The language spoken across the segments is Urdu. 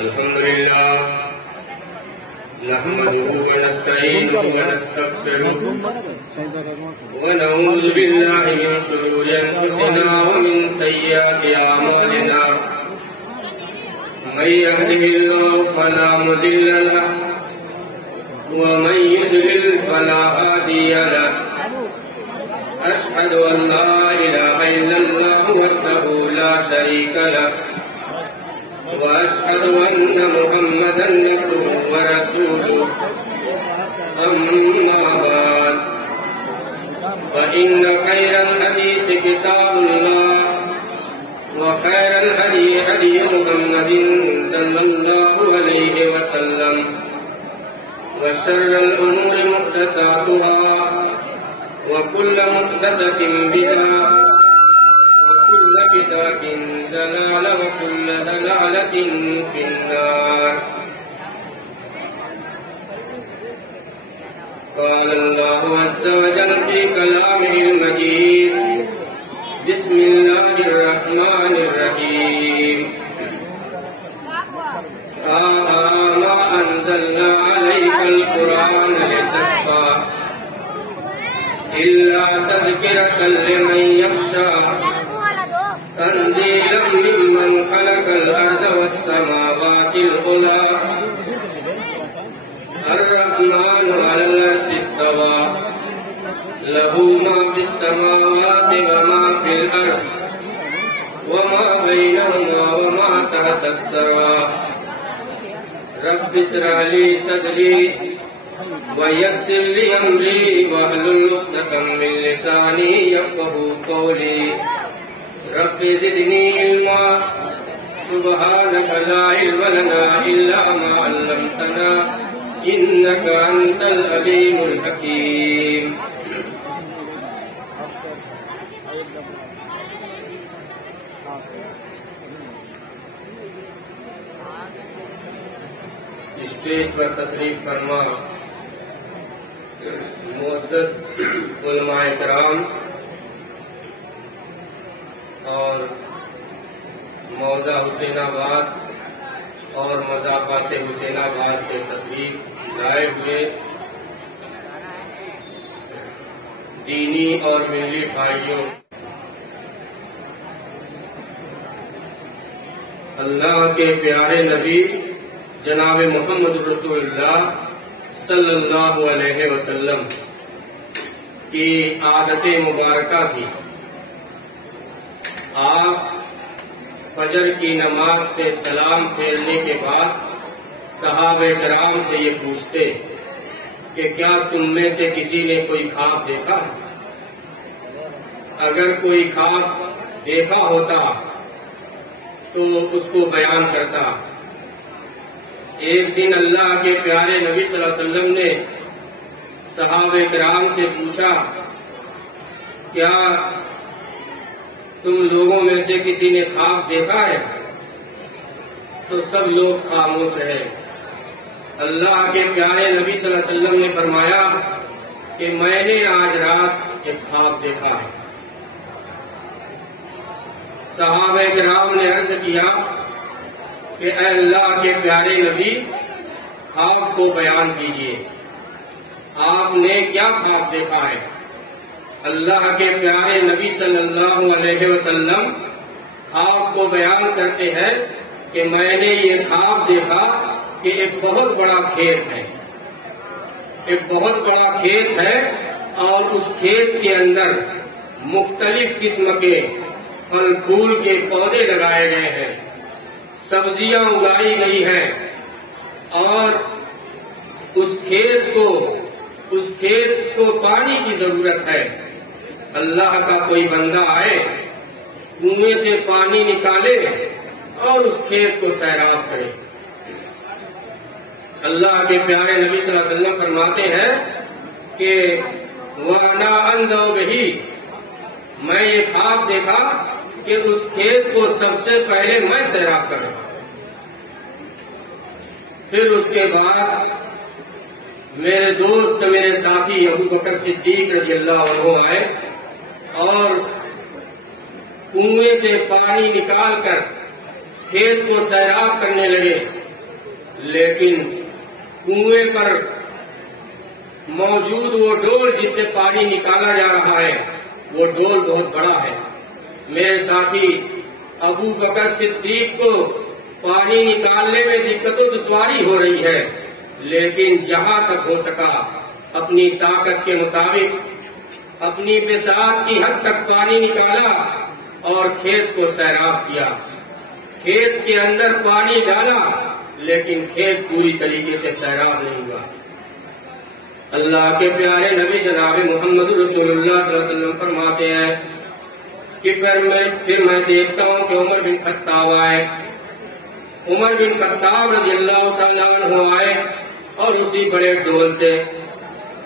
الحمد لله نحمده ونستعينه ونستغفره ونعوذ بالله من شرور أنفسنا ومن سيئات أعمالنا من يهده الله فلا مضل له ومن يضلل فلا هادي له أشهد أن لا إله إلا الله وحده لا شريك له وأشهد أن محمدا عبده ورسوله أما بعد فإن خير الحديث كتاب الله وخير الهدي هدي محمد صلى الله عليه وسلم وشر الأمور محدثاتها وكل محدثة بدعة وكل بدعة ضلالة وكل ضلالة في النار. قال الله عز وجل في كلامه المجيد بسم الله الرحمن الرحيم ما أنزلنا عليك القرآن لتشقى إلا تذكرة لمن يخشى تنزيلا ممن خلق الأرض والسماوات العلى الرحمن على العرش استوى له ما في السماوات وما في الأرض وما بينهما وما تحت الثرى رب اشرح لي صدري ويسر لي أمري واحلل عقدة من لساني يفقهوا قولي رب زدني علما سبحانك لا علم لنا إلا ما علمتنا إنك أنت العليم الحكيم. اسٹیج پر تشریف فرما معزز علماء کرام اور موضع حسین آباد اور مضافات حسین آباد سے تشریف لائے ہوئے دینی اور ملی بھائیوں، اللہ کے پیارے نبی جناب محمد رسول اللہ صلی اللہ علیہ وسلم کی عادت مبارکہ تھی. آپ فجر کی نماز سے سلام پھیرنے کے بعد صحابہ کرام سے یہ پوچھتے کہ کیا تم میں سے کسی نے کوئی خواب دیکھا؟ اگر کوئی خواب دیکھا ہوتا تو اس کو بیان کرتا. ایک دن اللہ کے پیارے نبی صلی اللہ علیہ وسلم نے صحابہ کرام سے پوچھا کیا تم لوگوں میں سے کسی نے خواب دیکھا ہے؟ تو سب لوگ خاموش رہے. اللہ کے پیارے نبی صلی اللہ علیہ وسلم نے فرمایا کہ میں نے آج رات ایک خواب دیکھا ہے. صحابہ کرام نے عرض کیا کہ اے اللہ کے پیارے نبی خواب کو بیان کیجیے، آپ نے کیا خواب دیکھا ہے؟ اللہ کے پیارے نبی صلی اللہ علیہ وسلم خواب کو بیان کرتے ہیں کہ میں نے یہ خواب دیکھا کہ ایک بہت بڑا کھیت ہے، ایک بہت بڑا کھیت ہے اور اس کھیت کے اندر مختلف قسم کے پھل پھول کے پودے لگائے گئے ہیں، سبزیاں اگائی گئی ہیں اور اس کھیت کو پانی کی ضرورت ہے. اللہ کا کوئی بندہ آئے، کنویں سے پانی نکالے اور اس کھیت کو سیراب کرے. اللہ کے پیارے نبی صلی اللہ علیہ وسلم فرماتے ہیں کہ وَأَنَا أَنزَعُ بِهِ، میں یہ خواب دیکھا کہ اس کھیت کو سب سے پہلے میں سیراب کروں. پھر اس کے بعد میرے دوست میرے ساتھی ابو بکر صدیق رضی اللہ عنہ آئے اور کنویں سے پانی نکال کر کھیت کو سیراب کرنے لگے لیکن کنویں پر موجود وہ ڈول جس سے پانی نکالا جا رہا ہے وہ ڈول بہت بڑا ہے۔ میرے ساتھی ابو بکر صدیق کو پانی نکالنے میں دقت و دشواری ہو رہی ہے، لیکن جہاں تک ہو سکا اپنی طاقت کے مطابق اپنی بساط کی حد تک پانی نکالا اور کھیت کو سیراب کیا۔ کھیت کے اندر پانی ڈالا لیکن کھیت پوری طریقے سے سیراب نہیں ہوا۔ اللہ کے پیارے نبی جناب محمد رسول اللہ صلی اللہ علیہ وسلم فرماتے ہیں کہ پھر میں دیکھتا ہوں کہ عمر بن خطاب آئے، عمر بن خطاب رضی اللہ تعالیٰ عنہ آئے اور اسی بڑے ڈول سے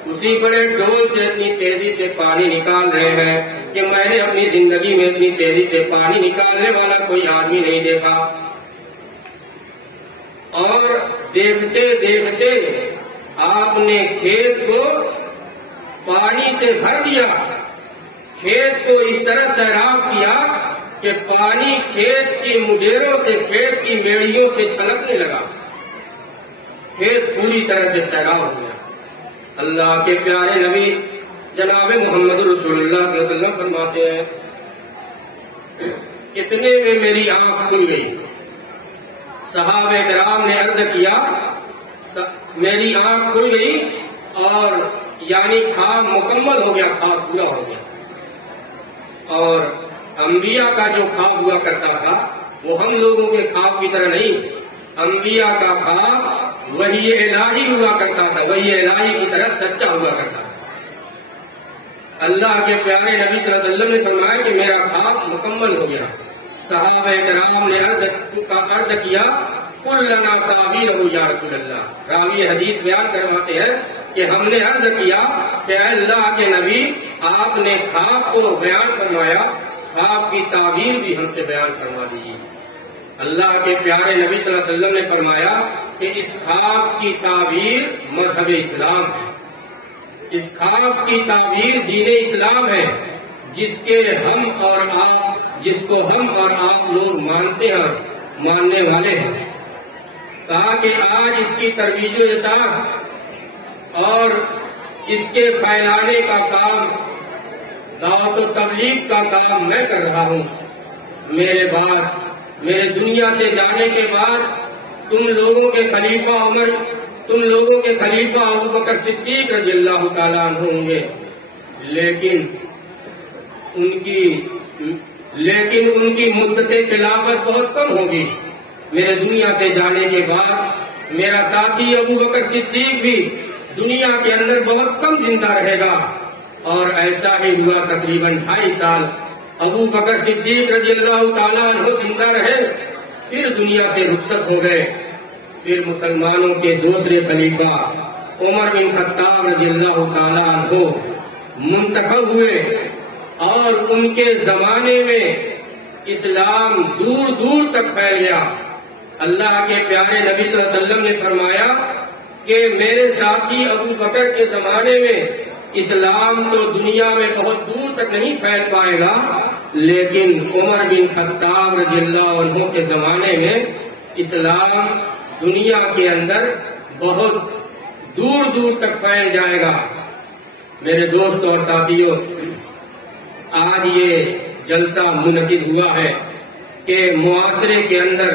اتنی تیزی سے پانی نکال رہے ہیں کہ میں نے اپنی زندگی میں اتنی تیزی سے پانی نکالنے والا کوئی آدمی نہیں دیکھا۔ اور دیکھتے دیکھتے آپ نے کھیت کو پانی سے بھر دیا، کھیت کو اس طرح سیراب کیا کہ پانی کھیت کی مڈیروں سے، کھیت کی میڑیوں سے چھلکنے لگا، کھیت پوری طرح سے سیراب ہو گیا۔ اللہ کے پیارے نبی جناب محمد رسول اللہ صلی اللہ علیہ وسلم فرماتے ہیں اتنے میں میری آنکھ کھل گئی۔ صحابہ کرام نے عرض کیا میری آنکھ کھل گئی اور یعنی خواب مکمل ہو گیا، خواب پورا ہو گیا۔ اور انبیاء کا جو خواب ہوا کرتا تھا وہ ہم لوگوں کے خواب کی طرح نہیں، انبیاء کا خواب وحی الہی ہوا کرتا تھا، وحی الہی کی طرح سچا ہوا کرتا تھا۔ اللہ کے پیارے نبی صلی اللہ علیہ وسلم نے فرمایا کہ میرا خواب مکمل ہو گیا۔ صحابہ کرام نے عرض کیا قل لنا تعبیرہ یا رسول اللہ، راوی حدیث بیان کرواتے ہیں کہ ہم نے عرض کیا کہ اے اللہ کے نبی آپ نے خواب کو بیان فرمایا، خواب کی تعبیر بھی ہم سے بیان کروا دیجیے۔ اللہ کے پیارے نبی صلی اللہ علیہ وسلم نے فرمایا کہ اس خواب کی تعبیر مذہب اسلام ہے، اس خواب کی تعبیر دین اسلام ہے جس کو ہم اور آپ لوگ مانتے ہیں، ماننے والے ہیں۔ کہا کہ آج اس کی ترویج و اشاعت اور اس کے پھیلانے کا کام، دعوت و تبلیغ کا کام میں کر رہا ہوں۔ میرے دنیا سے جانے کے بعد تم لوگوں کے خلیفہ ابو بکر صدیق رضی اللہ تعالیٰ عنہ ہوں گے، لیکن ان کی مدت خلافت بہت کم ہوگی۔ میرے دنیا سے جانے کے بعد میرا ساتھی ابو بکر صدیق بھی دنیا کے اندر بہت کم زندہ رہے گا۔ اور ایسا ہی ہوا، تقریباً 2.5 سال ابو بکر صدیق رضی اللہ تعالیٰ عنہ زندہ رہے، پھر دنیا سے رخصت ہو گئے۔ پھر مسلمانوں کے دوسرے خلیفہ عمر بن خطاب رضی اللہ تعالیٰ عنہ منتخب ہوئے اور ان کے زمانے میں اسلام دور دور تک پھیل گیا۔ اللہ کے پیارے نبی صلی اللہ علیہ وسلم نے فرمایا کہ میرے ساتھی ابو بکر کے زمانے میں اسلام تو دنیا میں بہت دور تک نہیں پھیل پائے گا، لیکن عمر بن خطاب رضی اللہ عنہ کے زمانے میں اسلام دنیا کے اندر بہت دور دور تک پھیل جائے گا۔ میرے دوستوں اور ساتھیوں، آج یہ جلسہ منعقد ہوا ہے کہ معاشرے کے اندر،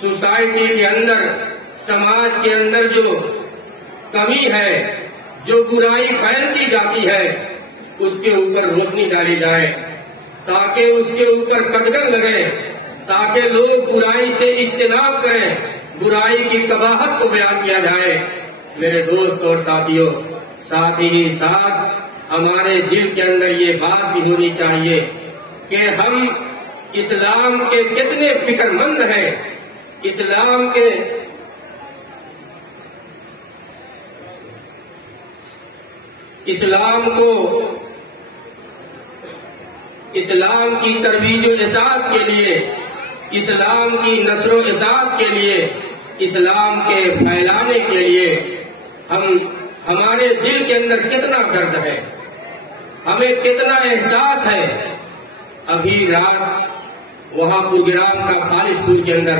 سوسائٹی کے اندر، سماج کے اندر جو کمی ہے، جو برائی پھیلتی جاتی ہے، اس کے اوپر روشنی ڈالی جائے تاکہ اس کے اوپر قدغن لگے، تاکہ لوگ برائی سے اجتناب کریں، برائی کی قباحت کو بیان کیا جائے۔ میرے دوست اور ساتھیوں، ساتھ ہی ساتھ ہمارے دل کے اندر یہ بات بھی ہونی چاہیے کہ ہم اسلام کے کتنے فکر مند ہیں، اسلام کی ترویج و اشاعت کے لیے، اسلام کی نشر و اشاعت کے لیے، اسلام کے پھیلانے کے لیے ہمارے دل کے اندر کتنا درد ہے، ہمیں کتنا احساس ہے۔ ابھی رات وہاں پروگرام کا خالص پور کے اندر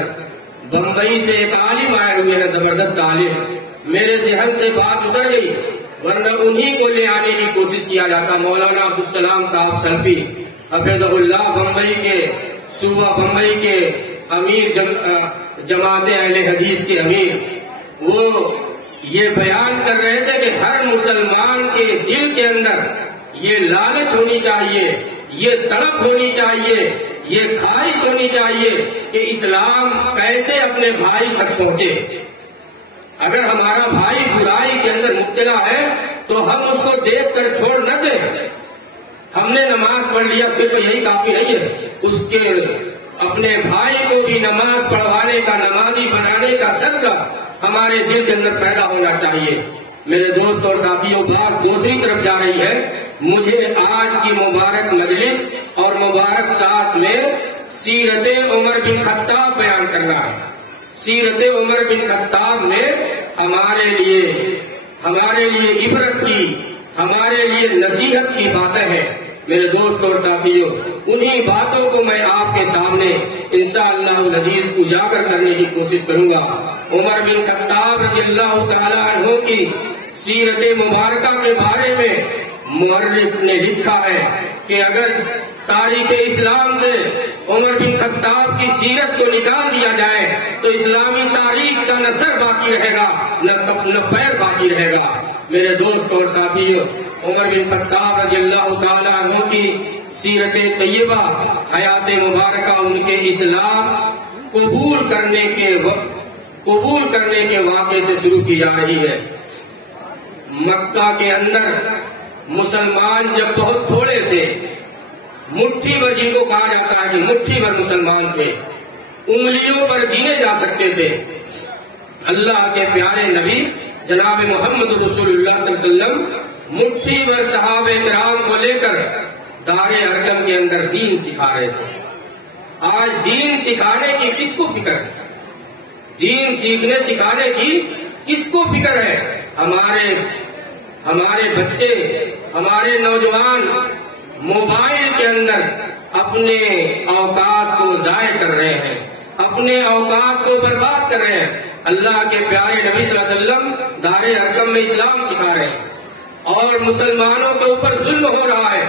بمبئی سے ایک عالم آئے ہوئے ہیں، زبردست عالم، میرے ذہن سے بات اتر گئی، ورنہ انہی کو لے آنے کی کوشش کیا جاتا۔ مولانا عبدالسلام صاحب سلفی حفظہ اللہ، بمبئی کے صوبہ بمبئی کے امیر، جماعت اہل حدیث کے امیر، وہ یہ بیان کر رہے تھے کہ ہر مسلمان کے دل کے اندر یہ لالچ ہونی چاہیے، یہ تڑپ ہونی چاہیے، یہ خواہش ہونی چاہیے کہ اسلام کیسے اپنے بھائی تک پہنچے۔ اگر ہمارا بھائی برائی کے اندر مبتلا ہے تو ہم اس کو دیکھ کر چھوڑ نہ دیں۔ ہم نے نماز پڑھ لیا صرف یہی کافی نہیں ہے، اس کے اپنے بھائی کو بھی نماز پڑھوانے کا، نمازی بنانے کا درجہ ہمارے دل کے اندر پیدا ہونا چاہیے۔ میرے دوست اور ساتھیوں، بات دوسری طرف جا رہی ہے۔ مجھے آج کی مبارک مجلس اور مبارک ساتھ میں سیرت عمر بن خطاب بیان کرنا ہے۔ سیرت عمر بن خطاب میں ہمارے لیے عبرت کی، ہمارے لیے نصیحت کی باتیں ہیں۔ میرے دوست اور ساتھیوں، انہی باتوں کو میں آپ کے سامنے انشاءاللہ العزیز اجاگر کرنے کی کوشش کروں گا۔ عمر بن خطاب رضی اللہ تعالیٰ عنہ کی سیرت مبارکہ کے بارے میں مورخ نے لکھا ہے کہ اگر تاریخ اسلام سے عمر بن خطاب کی سیرت کو نکال دیا جائے تو اسلامی تاریخ کا نہ سر باقی رہے گا نہ پیر باقی رہے گا۔ میرے دوست اور ساتھیوں، عمر بن خطاب رضی اللہ تعالیٰ عنہ کی سیرت طیبہ، حیات مبارکہ، ان کے اسلام قبول کرنے کے واقعے سے شروع کی جا رہی ہے۔ مکہ کے اندر مسلمان جب بہت تھوڑے تھے، مٹھی بھر، جن کو کہا جاتا ہے کہ مٹھی بھر مسلمان تھے، انگلیوں پر گنے جا سکتے تھے، اللہ کے پیارے نبی جناب محمد رسول اللہ صلی اللہ علیہ وسلم مٹھی بھر صحابہ کرام کو لے کر دار ارقم کے اندر دین سکھا رہے تھے۔ آج دین سکھانے کی کس کو فکر ہے؟ دین سیکھنے سکھانے کی کس کو فکر ہے؟ ہمارے بچے، ہمارے نوجوان موبائل کے اندر اپنے اوقات کو ضائع کر رہے ہیں، اپنے اوقات کو برباد کر رہے ہیں۔ اللہ کے پیارے نبی صلی اللہ علیہ وسلم دار ارقم میں اسلام سکھا رہے ہیں اور مسلمانوں کے اوپر ظلم ہو رہا ہے۔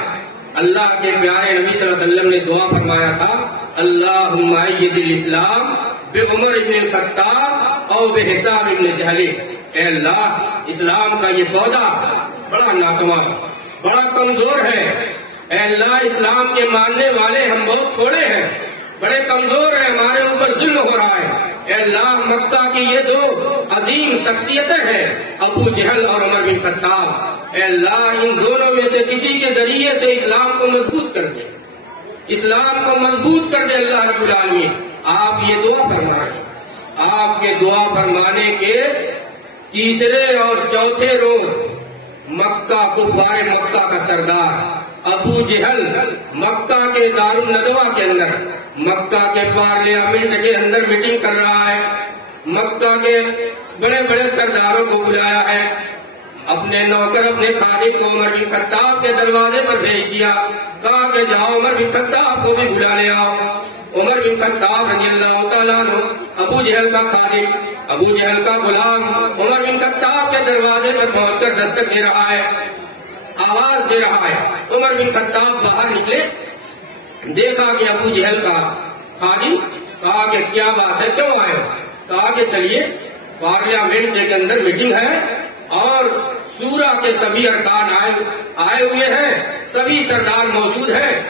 اللہ کے پیارے نبی صلی اللہ علیہ وسلم نے دعا فرمایا تھا، اللہم اید الاسلام بعمر بن الخطاب او بحسام بن جہل۔ اے اللہ، اسلام کا یہ پودا بڑا ناتواں، بڑا کمزور ہے۔ اے اللہ، اسلام کے ماننے والے ہم بہت تھوڑے ہیں، بڑے کمزور ہیں، ہمارے اوپر ظلم ہو رہا ہے۔ اے اللہ، مکہ کی یہ دو عظیم شخصیتیں ہیں، ابو جہل اور عمر بن خطاب، اے اللہ، ان دونوں میں سے کسی کے ذریعے سے اسلام کو مضبوط کر دے، اسلام کو مضبوط کر دے اللہ رب العالمین۔ آپ یہ دعا فرمائیں۔ آپ کے دعا فرمانے کے تیسرے اور چوتھے روز مکہ کفار مکہ کا سردار ابو جہل مکہ کے دارالندوہ کے اندر، مکہ کے پارلیمنٹ کے اندر میٹنگ کر رہا ہے، مکہ کے بڑے بڑے سرداروں کو بلایا ہے، اپنے نوکر، اپنے خادم کو عمر بن خطاب کے دروازے پر بھیج دیا، کہا کہ جاؤ عمر بن خطاب کو بھی بلا لے آؤ۔ عمر بن خطاب رضی اللہ تعالیٰ عنہ، ابو جہل کا خادم، ابو جہل کا غلام، عمر بن خطاب کے دروازے پر پہنچ کر دستک دے رہا ہے، آواز دے رہا ہے۔ عمر بن خطاب باہر نکلے، دیکھا کہ ابو جہل کا خادم، کہا کہ کیا بات ہے، کیوں آئے؟ کہا کہ چلیے، پارلیمنٹ کے اندر میٹنگ ہے اور سورہ کے سبھی ارکان آئے ہوئے ہیں، سبھی سردار موجود ہیں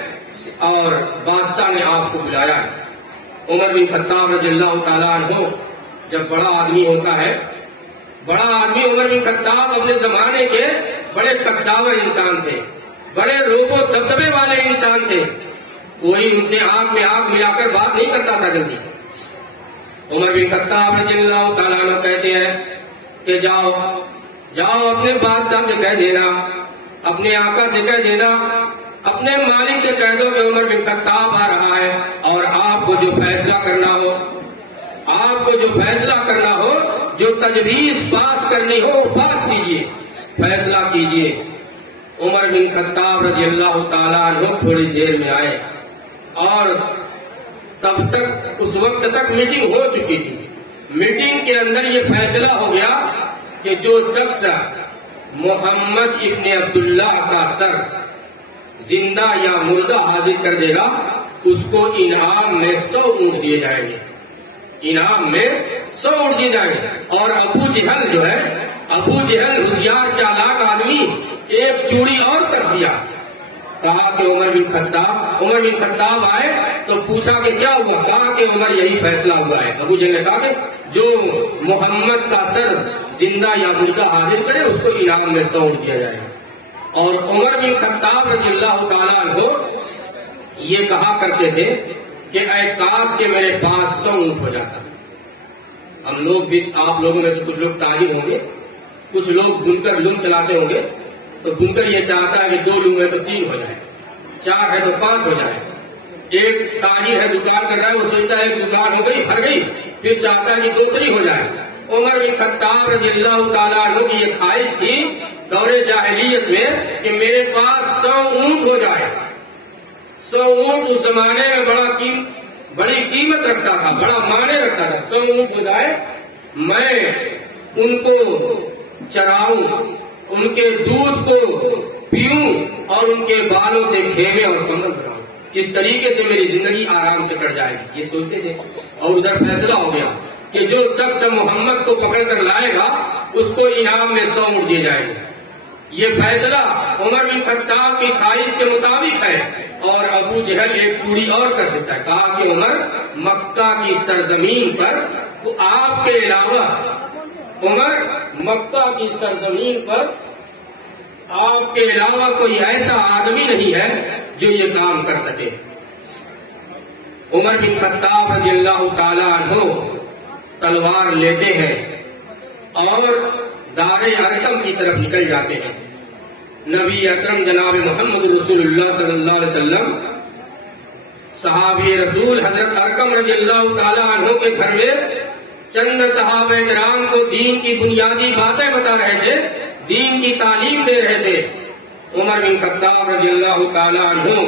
اور بادشاہ نے آپ کو بلایا ہے۔ عمر بن خطاب رضی اللہ تعالیٰ عنہ جب بڑا آدمی ہوتا ہے، بڑا آدمی عمر بن خطاب اپنے زمانے کے بڑے قداور انسان تھے، بڑے روب و دبدبے والے انسان تھے، کوئی ان سے آنکھ میں آنکھ ملا کر بات نہیں کرتا تھا جلدی۔ عمر بن خطاب رضی اللہ تعالیٰ عنہ کہتے ہیں کہ جاؤ اپنے بادشاہ سے کہہ دینا، اپنے آقا سے کہہ دینا، اپنے مالک سے کہہ دو کہ عمر بن خطاب آ رہا ہے اور آپ کو جو فیصلہ کرنا ہو، آپ کو جو فیصلہ کرنا ہو، جو تجویز پاس کرنی ہو پاس کیجیے، فیصلہ کیجیے۔ عمر بن خطاب رضی اللہ تعالیٰ عنہ تھوڑی دیر میں آئے اور تب تک اس وقت تک میٹنگ ہو چکی تھی. میٹنگ کے اندر یہ فیصلہ ہو گیا کہ جو شخص محمد ابن عبداللہ کا سر زندہ یا مردہ حاضر کر دے گا اس کو انعام میں 100 اونٹ دیے جائیں گے. انعام میں 100 اونٹ دیے جائیں گے. اور ابو جہل جو ہے، ابو جہل ہوشیار چالاک آدمی، ایک چوڑی اور کس دیا. کہا کہ عمر بن خطاب آئے تو پوچھا کہ کیا ہوا؟ کہا کہ عمر یہی فیصلہ ہوا ہے. ابو جہل نے کہا کہ جو محمد کا سر زندہ یا مردہ حاضر کرے اس کو انعام میں 100 اونٹ دیا جائے گا. اور عمر بن خطاب رضی اللہ تعالیٰ عنہ یہ کہا کرتے تھے کہ اے کاش کہ میرے پاس 100 اونٹ ہو جاتا. ہم لوگ بھی، آپ لوگوں میں سے کچھ لوگ تاجر ہوں گے، کچھ لوگ بنکر لوم چلاتے ہوں گے، تو بنکر یہ چاہتا ہے کہ 2 لوم ہے تو 3 ہو جائے، 4 ہے تو 5 ہو جائے. ایک تاجر ہے، دکان کر رہا ہے، وہ سوچتا ہے کہ دکان ہو گئی، بھر گئی، پھر چاہتا ہے کہ دوسری ہو جائے. عمر بن خطاب رضی اللہ تعالیٰ عنہ کی یہ خواہش تھی دور جاہلیت میں کہ میرے پاس 100 اونٹ ہو جائے. 100 اونٹ اس زمانے میں بڑی قیمت رکھتا تھا، بڑا معنی رکھتا تھا. 100 اونٹ ہو جائے، میں ان کو چراؤں، ان کے دودھ کو پیوں اور ان کے بالوں سے خیمے اور کمبل بناؤں. اس طریقے سے میری زندگی آرام سے کٹ جائے گی، یہ سوچتے تھے. اور ادھر فیصلہ ہو گیا کہ جو شخص محمد کو پکڑ کر لائے گا اس کو انعام میں 100 اونٹ دیے جائیں گے. یہ فیصلہ عمر بن خطاب کی خواہش کے مطابق ہے. اور ابو جہل ایک چوڑی اور کر دیتا ہے. کہا کہ عمر، مکہ کی سرزمین پر آپ کے علاوہ، عمر مکہ کی سرزمین پر آپ کے علاوہ کوئی ایسا آدمی نہیں ہے جو یہ کام کر سکے. عمر بن خطاب رضی اللہ تعالیٰ عنہ تلوار لیتے ہیں اور دار ارقم کی طرف نکل جاتے ہیں. نبی اکرم جناب محمد رسول اللہ صلی اللہ علیہ وسلم صحابی رسول حضرت ارقم رضی اللہ تعالیٰ عنہ کے گھر میں چند صحابہ کرام کو دین کی بنیادی باتیں بتا رہے تھے، دین کی تعلیم دے رہے تھے. عمر بن خطاب رضی اللہ تعالیٰ عنہ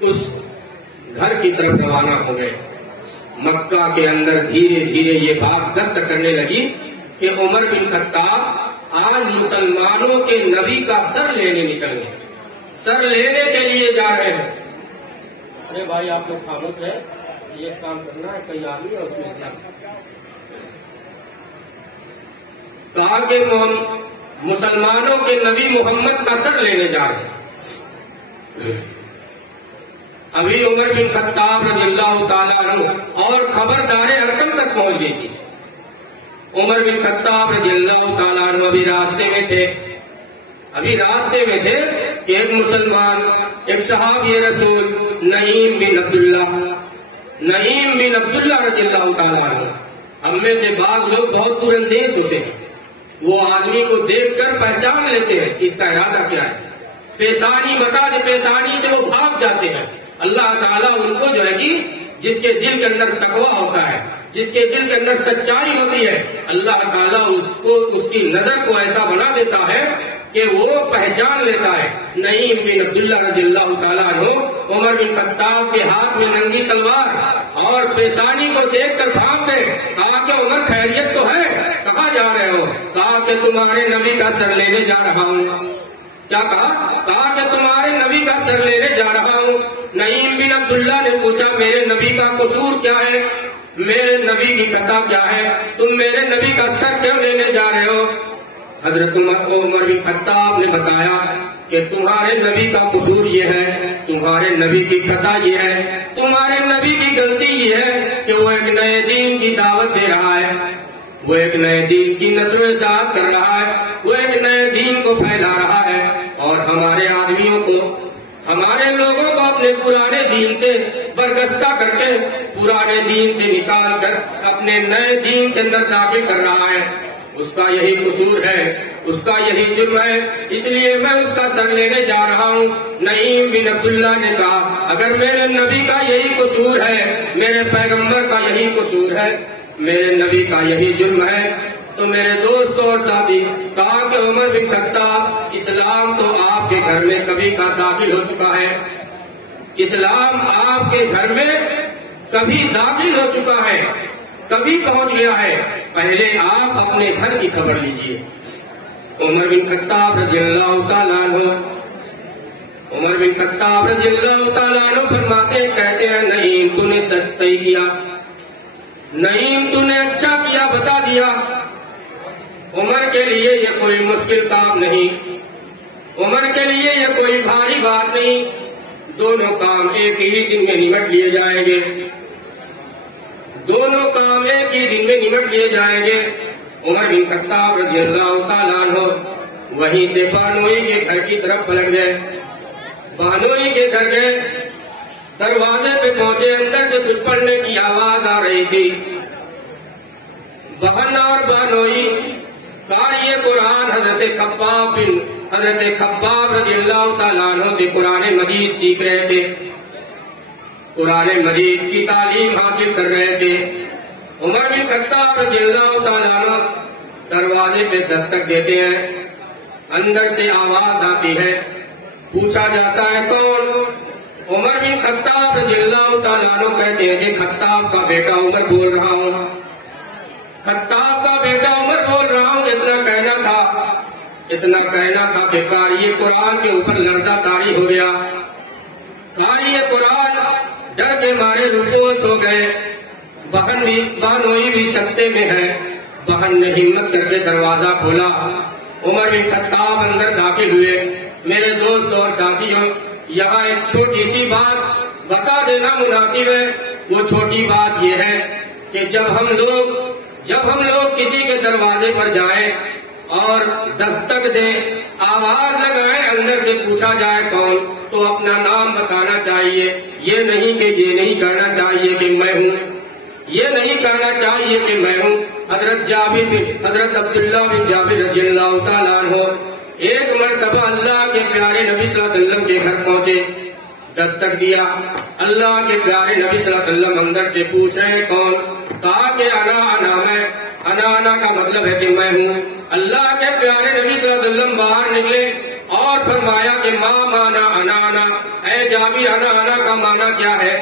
اس گھر کی طرف روانہ ہو گئے. مکہ کے اندر دھیرے دھیرے یہ بات دست کرنے لگی کہ عمر بن خطاب آج مسلمانوں کے نبی کا سر لینے نکل گئے، سر لینے کے لیے جا رہے ہیں. ارے بھائی آپ لوگ خاموش ہیں، یہ کام کرنا ہے، کئی آدمی ہے اس میں کیا. کہا کہ مسلمانوں کے نبی محمد کا سر لینے جا رہے ہیں. ابھی عمر بن خطاب رضی اللہ تعالیٰ عنہ اور خبردار ارقم تک پہنچ گئی تھی. عمر بن خطاب رضی اللہ تعالیٰ عنہ ابھی راستے میں تھے کہ ایک مسلمان، ایک صحابی رسول نعیم بن عبداللہ رضی اللہ تعالیٰ عنہ. ہم میں سے بعض لوگ بہت دور اندیش ہوتے ہیں، وہ آدمی کو دیکھ کر پہچان لیتے ہیں اس کا ارادہ کیا ہے. پیشانی بتا دے، پیشانی سے وہ بھاگ جاتے ہیں. اللہ تعالیٰ ان کو جو ہے کہ جس کے دل کے اندر تقویٰ ہوتا ہے، جس کے دل کے اندر سچائی ہوتی ہے، اللہ تعالیٰ اس کی نظر کو ایسا بنا دیتا ہے کہ وہ پہچان لیتا ہے. نعیم بن عبداللہ رضی اللہ تعالیٰ عنہ عمر بن خطاب کے ہاتھ میں ننگی تلوار اور پیشانی کو دیکھ کر بھاگ گئے. کہا کہ عمر خیریت تو ہے، کہاں جا رہے ہو؟ کہا کہ تمہارے نبی کا سر لینے جا رہا ہوں. کیا کہا کہ تمہارے نبی کا سر لینے جا رہا ہوں. نعیم بن عبداللہ نے پوچھا میرے نبی کا قصور کیا ہے، میرے نبی کی خطا کیا ہے، تم میرے نبی کا سر کیوں لینے جا رہے ہو؟ حضرت عمر بن خطاب نے بتایا کہ تمہارے نبی کا قصور یہ ہے، تمہارے نبی کی خطا یہ ہے، تمہارے نبی کی غلطی یہ ہے کہ وہ ایک نئے دین کی دعوت دے رہا ہے، وہ ایک نئے دین کی نشر و اشاعت کر رہا ہے، وہ ایک نئے دین کو پھیلا رہا ہے، اور ہمارے آدمیوں کو، ہمارے لوگوں کو اپنے پرانے دین سے برگشتہ کر کے، پرانے دین سے نکال کر اپنے نئے دین کے اندر داخل کر رہا ہے. اس کا یہی قصور ہے، اس کا یہی جرم ہے، اس لیے میں اس کا سر لینے جا رہا ہوں. نعیم بن عبداللہ نے کہا اگر میرے نبی کا یہی قصور ہے، میرے پیغمبر کا یہی قصور ہے، میرے نبی کا یہی جرم ہے، تو میرے دوست اور ساتھی، کہا کہ عمر بن خطاب اسلام تو آپ کے گھر میں کبھی کا داخل ہو چکا ہے، اسلام آپ کے گھر میں کبھی داخل ہو چکا ہے، کبھی پہنچ گیا ہے، پہلے آپ اپنے گھر کی خبر لیجئے۔ عمر بن خطاب رضی اللہ تعالیٰ عنہ، عمر بن خطاب رضی اللہ تعالیٰ عنہ فرماتے کہتے ہیں نہیں تو نے صحیح کیا، نہیں تو نے اچھا کیا، بتا دیا۔ عمر کے لیے یہ کوئی مشکل کام نہیں، عمر کے لیے یہ کوئی بھاری بات نہیں، دونوں کام ایک ہی دن میں نمٹ لیے جائیں گے، دونوں کام ایک ہی دن میں نمٹ لیے جائیں گے۔ عمر بن خطاب رضی اللہ تعالیٰ عنہ وہیں سے بانوئی کے گھر کی طرف پلٹ گئے، بانوئی کے گھر گئے، دروازے پہ پہنچے، اندر سے کچھ پڑھنے کی آواز آ رہی تھی۔ بہن اور بانوئی قاری قرآن حضرت خباب رضی اللہ تعالیٰ عنہ سے قرآن مجید سیکھ رہے تھے، قرآن مجید کی تعلیم حاصل کر رہے تھے۔ عمر بن خطاب رضی اللہ تعالیٰ عنہ دروازے پہ دستک دیتے ہیں، اندر سے آواز آتی ہے، پوچھا جاتا ہے کون؟ عمر بن خطاب رضی اللہ تعالیٰ عنہ کہتے ہیں کہ خطاب کا بیٹا عمر بول رہا ہوں، خطاب کا بیٹا عمر بول رہا ہوں۔ اتنا کہنا تھا کہ قاری قرآن کے اوپر لرزہ طاری ہو گیا، قاری قرآن ڈر کے مارے رکوع ہو گئے۔ بہن بھی بانوئی بھی سکتے میں ہے، بہن نے ہمت کر کے دروازہ کھولا، عمر بن خطاب اندر داخل ہوئے۔ میرے دوست اور ساتھیوں، یہاں ایک چھوٹی سی بات بتا دینا مناسب ہے۔ وہ چھوٹی بات یہ ہے کہ جب ہم لوگ کسی کے دروازے پر جائیں اور دستک دیں، آواز لگائیں، اندر سے پوچھا جائے کون، تو اپنا نام بتانا چاہیے۔ یہ نہیں کہ یہ نہیں کہنا چاہیے کہ میں ہوں، یہ نہیں کہنا چاہیے کہ میں ہوں۔ حضرت عبداللہ بن جابر رضی اللہ تعالیٰ عنہ ایک مرتبہ اللہ کے پیارے نبی صلی اللہ علیہ وسلم کے گھر پہنچے، دستک دیا، اللہ کے پیارے نبی صلی اللہ علیہ وسلم اندر سے پوچھ رہے ہیں کون؟ کہا کہ انا میں، انا کا مطلب ہے کہ میں ہوں۔ اللہ کے پیارے نبی صلی اللہ علیہ وسلم باہر نکلے اور فرمایا کہ ما مانا انا، اے جابر انا کا معنی کیا ہے؟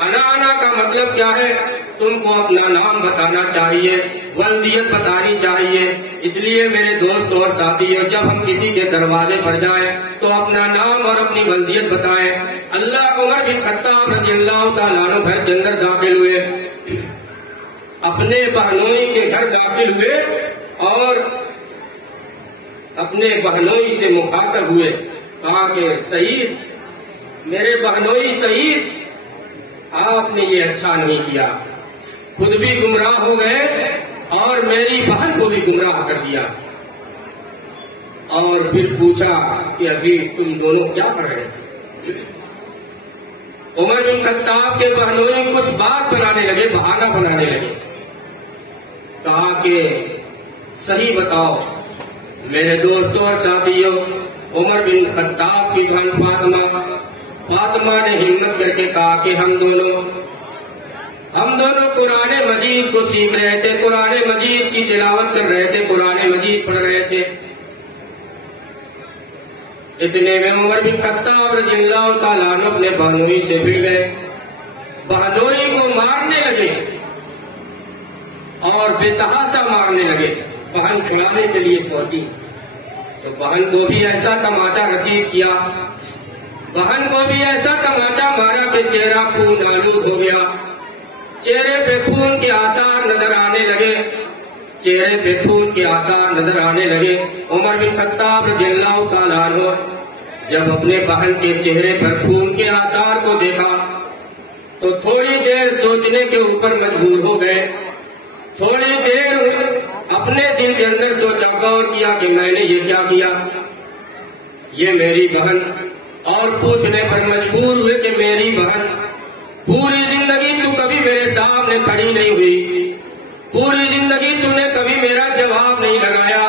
انا کا مطلب کیا ہے؟ تم کو اپنا نام بتانا چاہیے، ولدیت بتانی چاہیے۔ اس لیے میرے دوست اور ساتھیوں، جب ہم کسی کے دروازے پر جائیں تو اپنا نام اور اپنی ولدیت بتائیں۔ اللہ عمر بن خطاب رضی اللہ تعالیٰ عنہ گھر کے اندر داخل ہوئے، اپنے بہنوئی کے گھر داخل ہوئے اور اپنے بہنوئی سے مخاطب ہوئے، کہا کہ سعید، میرے بہنوئی سعید، آپ نے یہ اچھا نہیں کیا، خود بھی گمراہ ہو گئے اور میری بہن کو بھی گمراہ کر دیا۔ اور پھر پوچھا کہ ابھی تم دونوں کیا کر رہے تھے؟ عمر بن خطاب کے بہنوئی کچھ بات بنانے لگے، بہانہ بنانے لگے، کہا کہ صحیح بتاؤ۔ میرے دوستوں اور ساتھیوں، عمر بن خطاب کی بہن فاطمہ نے ہمت کر کے کہا کہ ہم دونوں قرآن مجید کو سیکھ رہے تھے، قرآن مجید کی تلاوت کر رہے تھے، قرآن مجید پڑھ رہے تھے۔ اتنے میں عمر بن خطاب رضی اللہ تعالیٰ عنہ اپنے بہنوئی سے بھڑ گئے، بہنوئی کو مارنے لگے اور بے تحاشا مارنے لگے۔ بہن کھلانے کے لیے پہنچی تو بہن کو بھی ایسا تماچا رسید کیا، بہن کو بھی ایسا تماچا مارا کہ چہرہ خون آلود ہو گیا، چہرے پہ خون کے آثار نظر آنے لگے، چہرے پہ خون کے آثار نظر آنے لگے۔ عمر بن خطاب رضی اللہ تعالیٰ عنہ جب اپنے بہن کے چہرے پر خون کے آثار کو دیکھا تو تھوڑی دیر سوچنے کے اوپر مجبور ہو گئے، تھوڑی دیر اپنے دل کے اندر سوچا، غور کیا کہ میں نے یہ کیا کیا، یہ میری بہن، اور پوچھنے پر مجبور ہوئے کہ میری بہن، پوری زندگی تو کبھی میرے سامنے کھڑی نہیں ہوئی، پوری زندگی تم نے کبھی میرا جواب نہیں لگایا،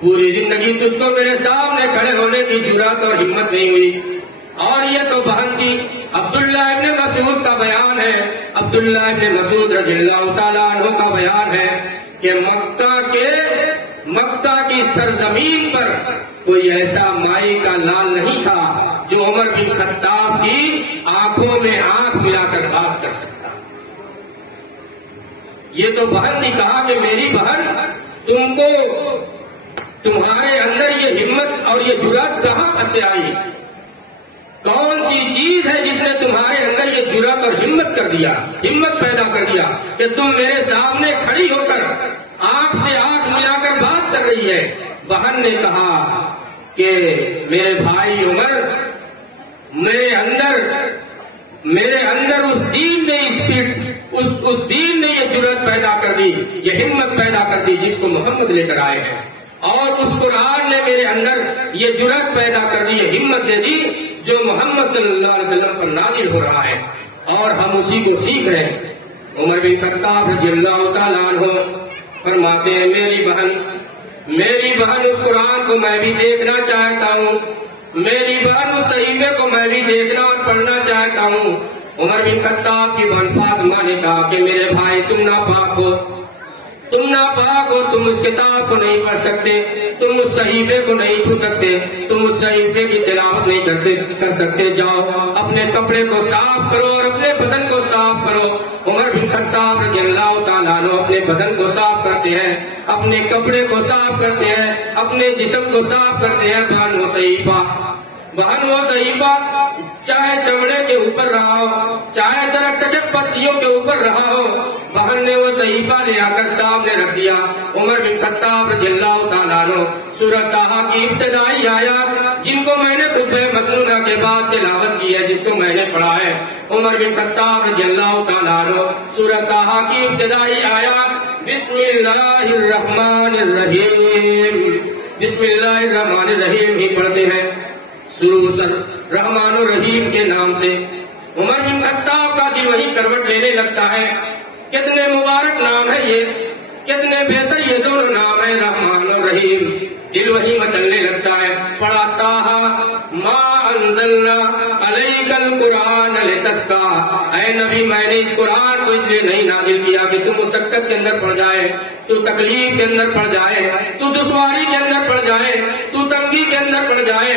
پوری زندگی تجھ کو میرے سامنے کھڑے ہونے کی جرات اور ہمت نہیں ہوئی۔ اور یہ تو بہن تھی۔ عبداللہ ابن مسعود کا بیان ہے، عبداللہ ابن مسعود رضی اللہ تعالیٰ عنہ کا بیان ہے کہ مکہ کی سرزمین پر کوئی ایسا مائی کا لال نہیں تھا جو عمر بن خطاب کی آنکھوں میں آنکھ ملا کر بات کر سکتا۔ یہ تو بہن نے کہا کہ میری بہن تم کو تمہارے اندر یہ ہمت اور یہ جرأت کہاں سے آئی؟ کون سی چیز ہے جس نے تمہارے اندر یہ جرأت اور ہمت کر دیا، ہمت پیدا کر دیا کہ تم میرے سامنے کھڑی ہو کر آنکھ سے آنکھ ملا کر بات کر رہی ہے؟ بہن نے کہا کہ میرے بھائی عمر، میرے اندر اس دین نے یہ جرأت پیدا کر دی، یہ ہمت پیدا کر دی جس کو محمد لے کر آئے ہیں، اور اس قرآن نے میرے اندر یہ جرأت پیدا کر دی، یہ ہمت دے دی جو محمد صلی اللہ علیہ وسلم پر نازل ہو رہا ہے، اور ہم اسی کو سیکھ رہے ہیں۔ عمر بن خطاب رضی اللہ تعالیٰ عنہ فرماتے ہیں میری بہن اس قرآن کو میں بھی دیکھنا چاہتا ہوں، میری بہن اس صحیفے کو میں بھی دیکھنا اور پڑھنا چاہتا ہوں۔ عمر بن خطاب کی بہن فاطمہ نے کہا کہ میرے بھائی تم ناپاک ہو، تم اس کتاب کو نہیں پڑھ سکتے، تم اس صحیفے کو نہیں چھو سکتے، تم اس صحیفے کی تلاوت نہیں کر سکتے، جاؤ اپنے کپڑے کو صاف کرو اور اپنے بدن کو صاف کرو۔ عمر بن خطاب رضی اللہ تعالیٰ عنہ اپنے بدن کو صاف کرتے ہیں، اپنے کپڑے کو صاف کرتے ہیں، اپنے جسم کو صاف کرتے ہیں۔ بہن وہ صحیفہ چاہے چمڑے کے اوپر رہا ہو، چاہے درخت کے پتیوں کے اوپر رہا ہو، بہن نے وہ صحیفہ لے آ کر سامنے رکھ دیا۔ عمر بن خطاب رضی اللہ تعالیٰ عنہ سورہ طٰہٰ کی ابتدائی آیات جن کو میں نے خطبہ مسنونہ کے بعد تلاوت کی ہے، جس کو میں نے پڑھا ہے، عمر بن خطاب رضی اللہ تعالیٰ عنہ سورہ طٰہٰ کی ابتدائی آیات بسم اللہ الرحمن الرحیم، بسم اللہ الرحمن الرحیم ہی پڑھتے ہیں، شروع سے رحمان الرحیم کے نام سے۔ عمر بن خطاب کا دل وہی کروٹ لینے لگتا ہے، کتنے مبارک نام ہے یہ، کتنے بہتر یہ دونوں نام ہے، رحمان الرحیم، دل وہی مچلنے لگتا ہے۔ پڑھا طٰہٰ ما انزلنا علیک القرآن لتشقیٰ، اے نبی میں نے اس قرآن کو اس لیے نہیں نازل کیا کہ تم مشقت کے اندر پڑ جائے، تو تکلیف کے اندر پڑ جائے، تو دشواری کے اندر پڑ جائے، تو تنگی کے اندر پڑ جائے۔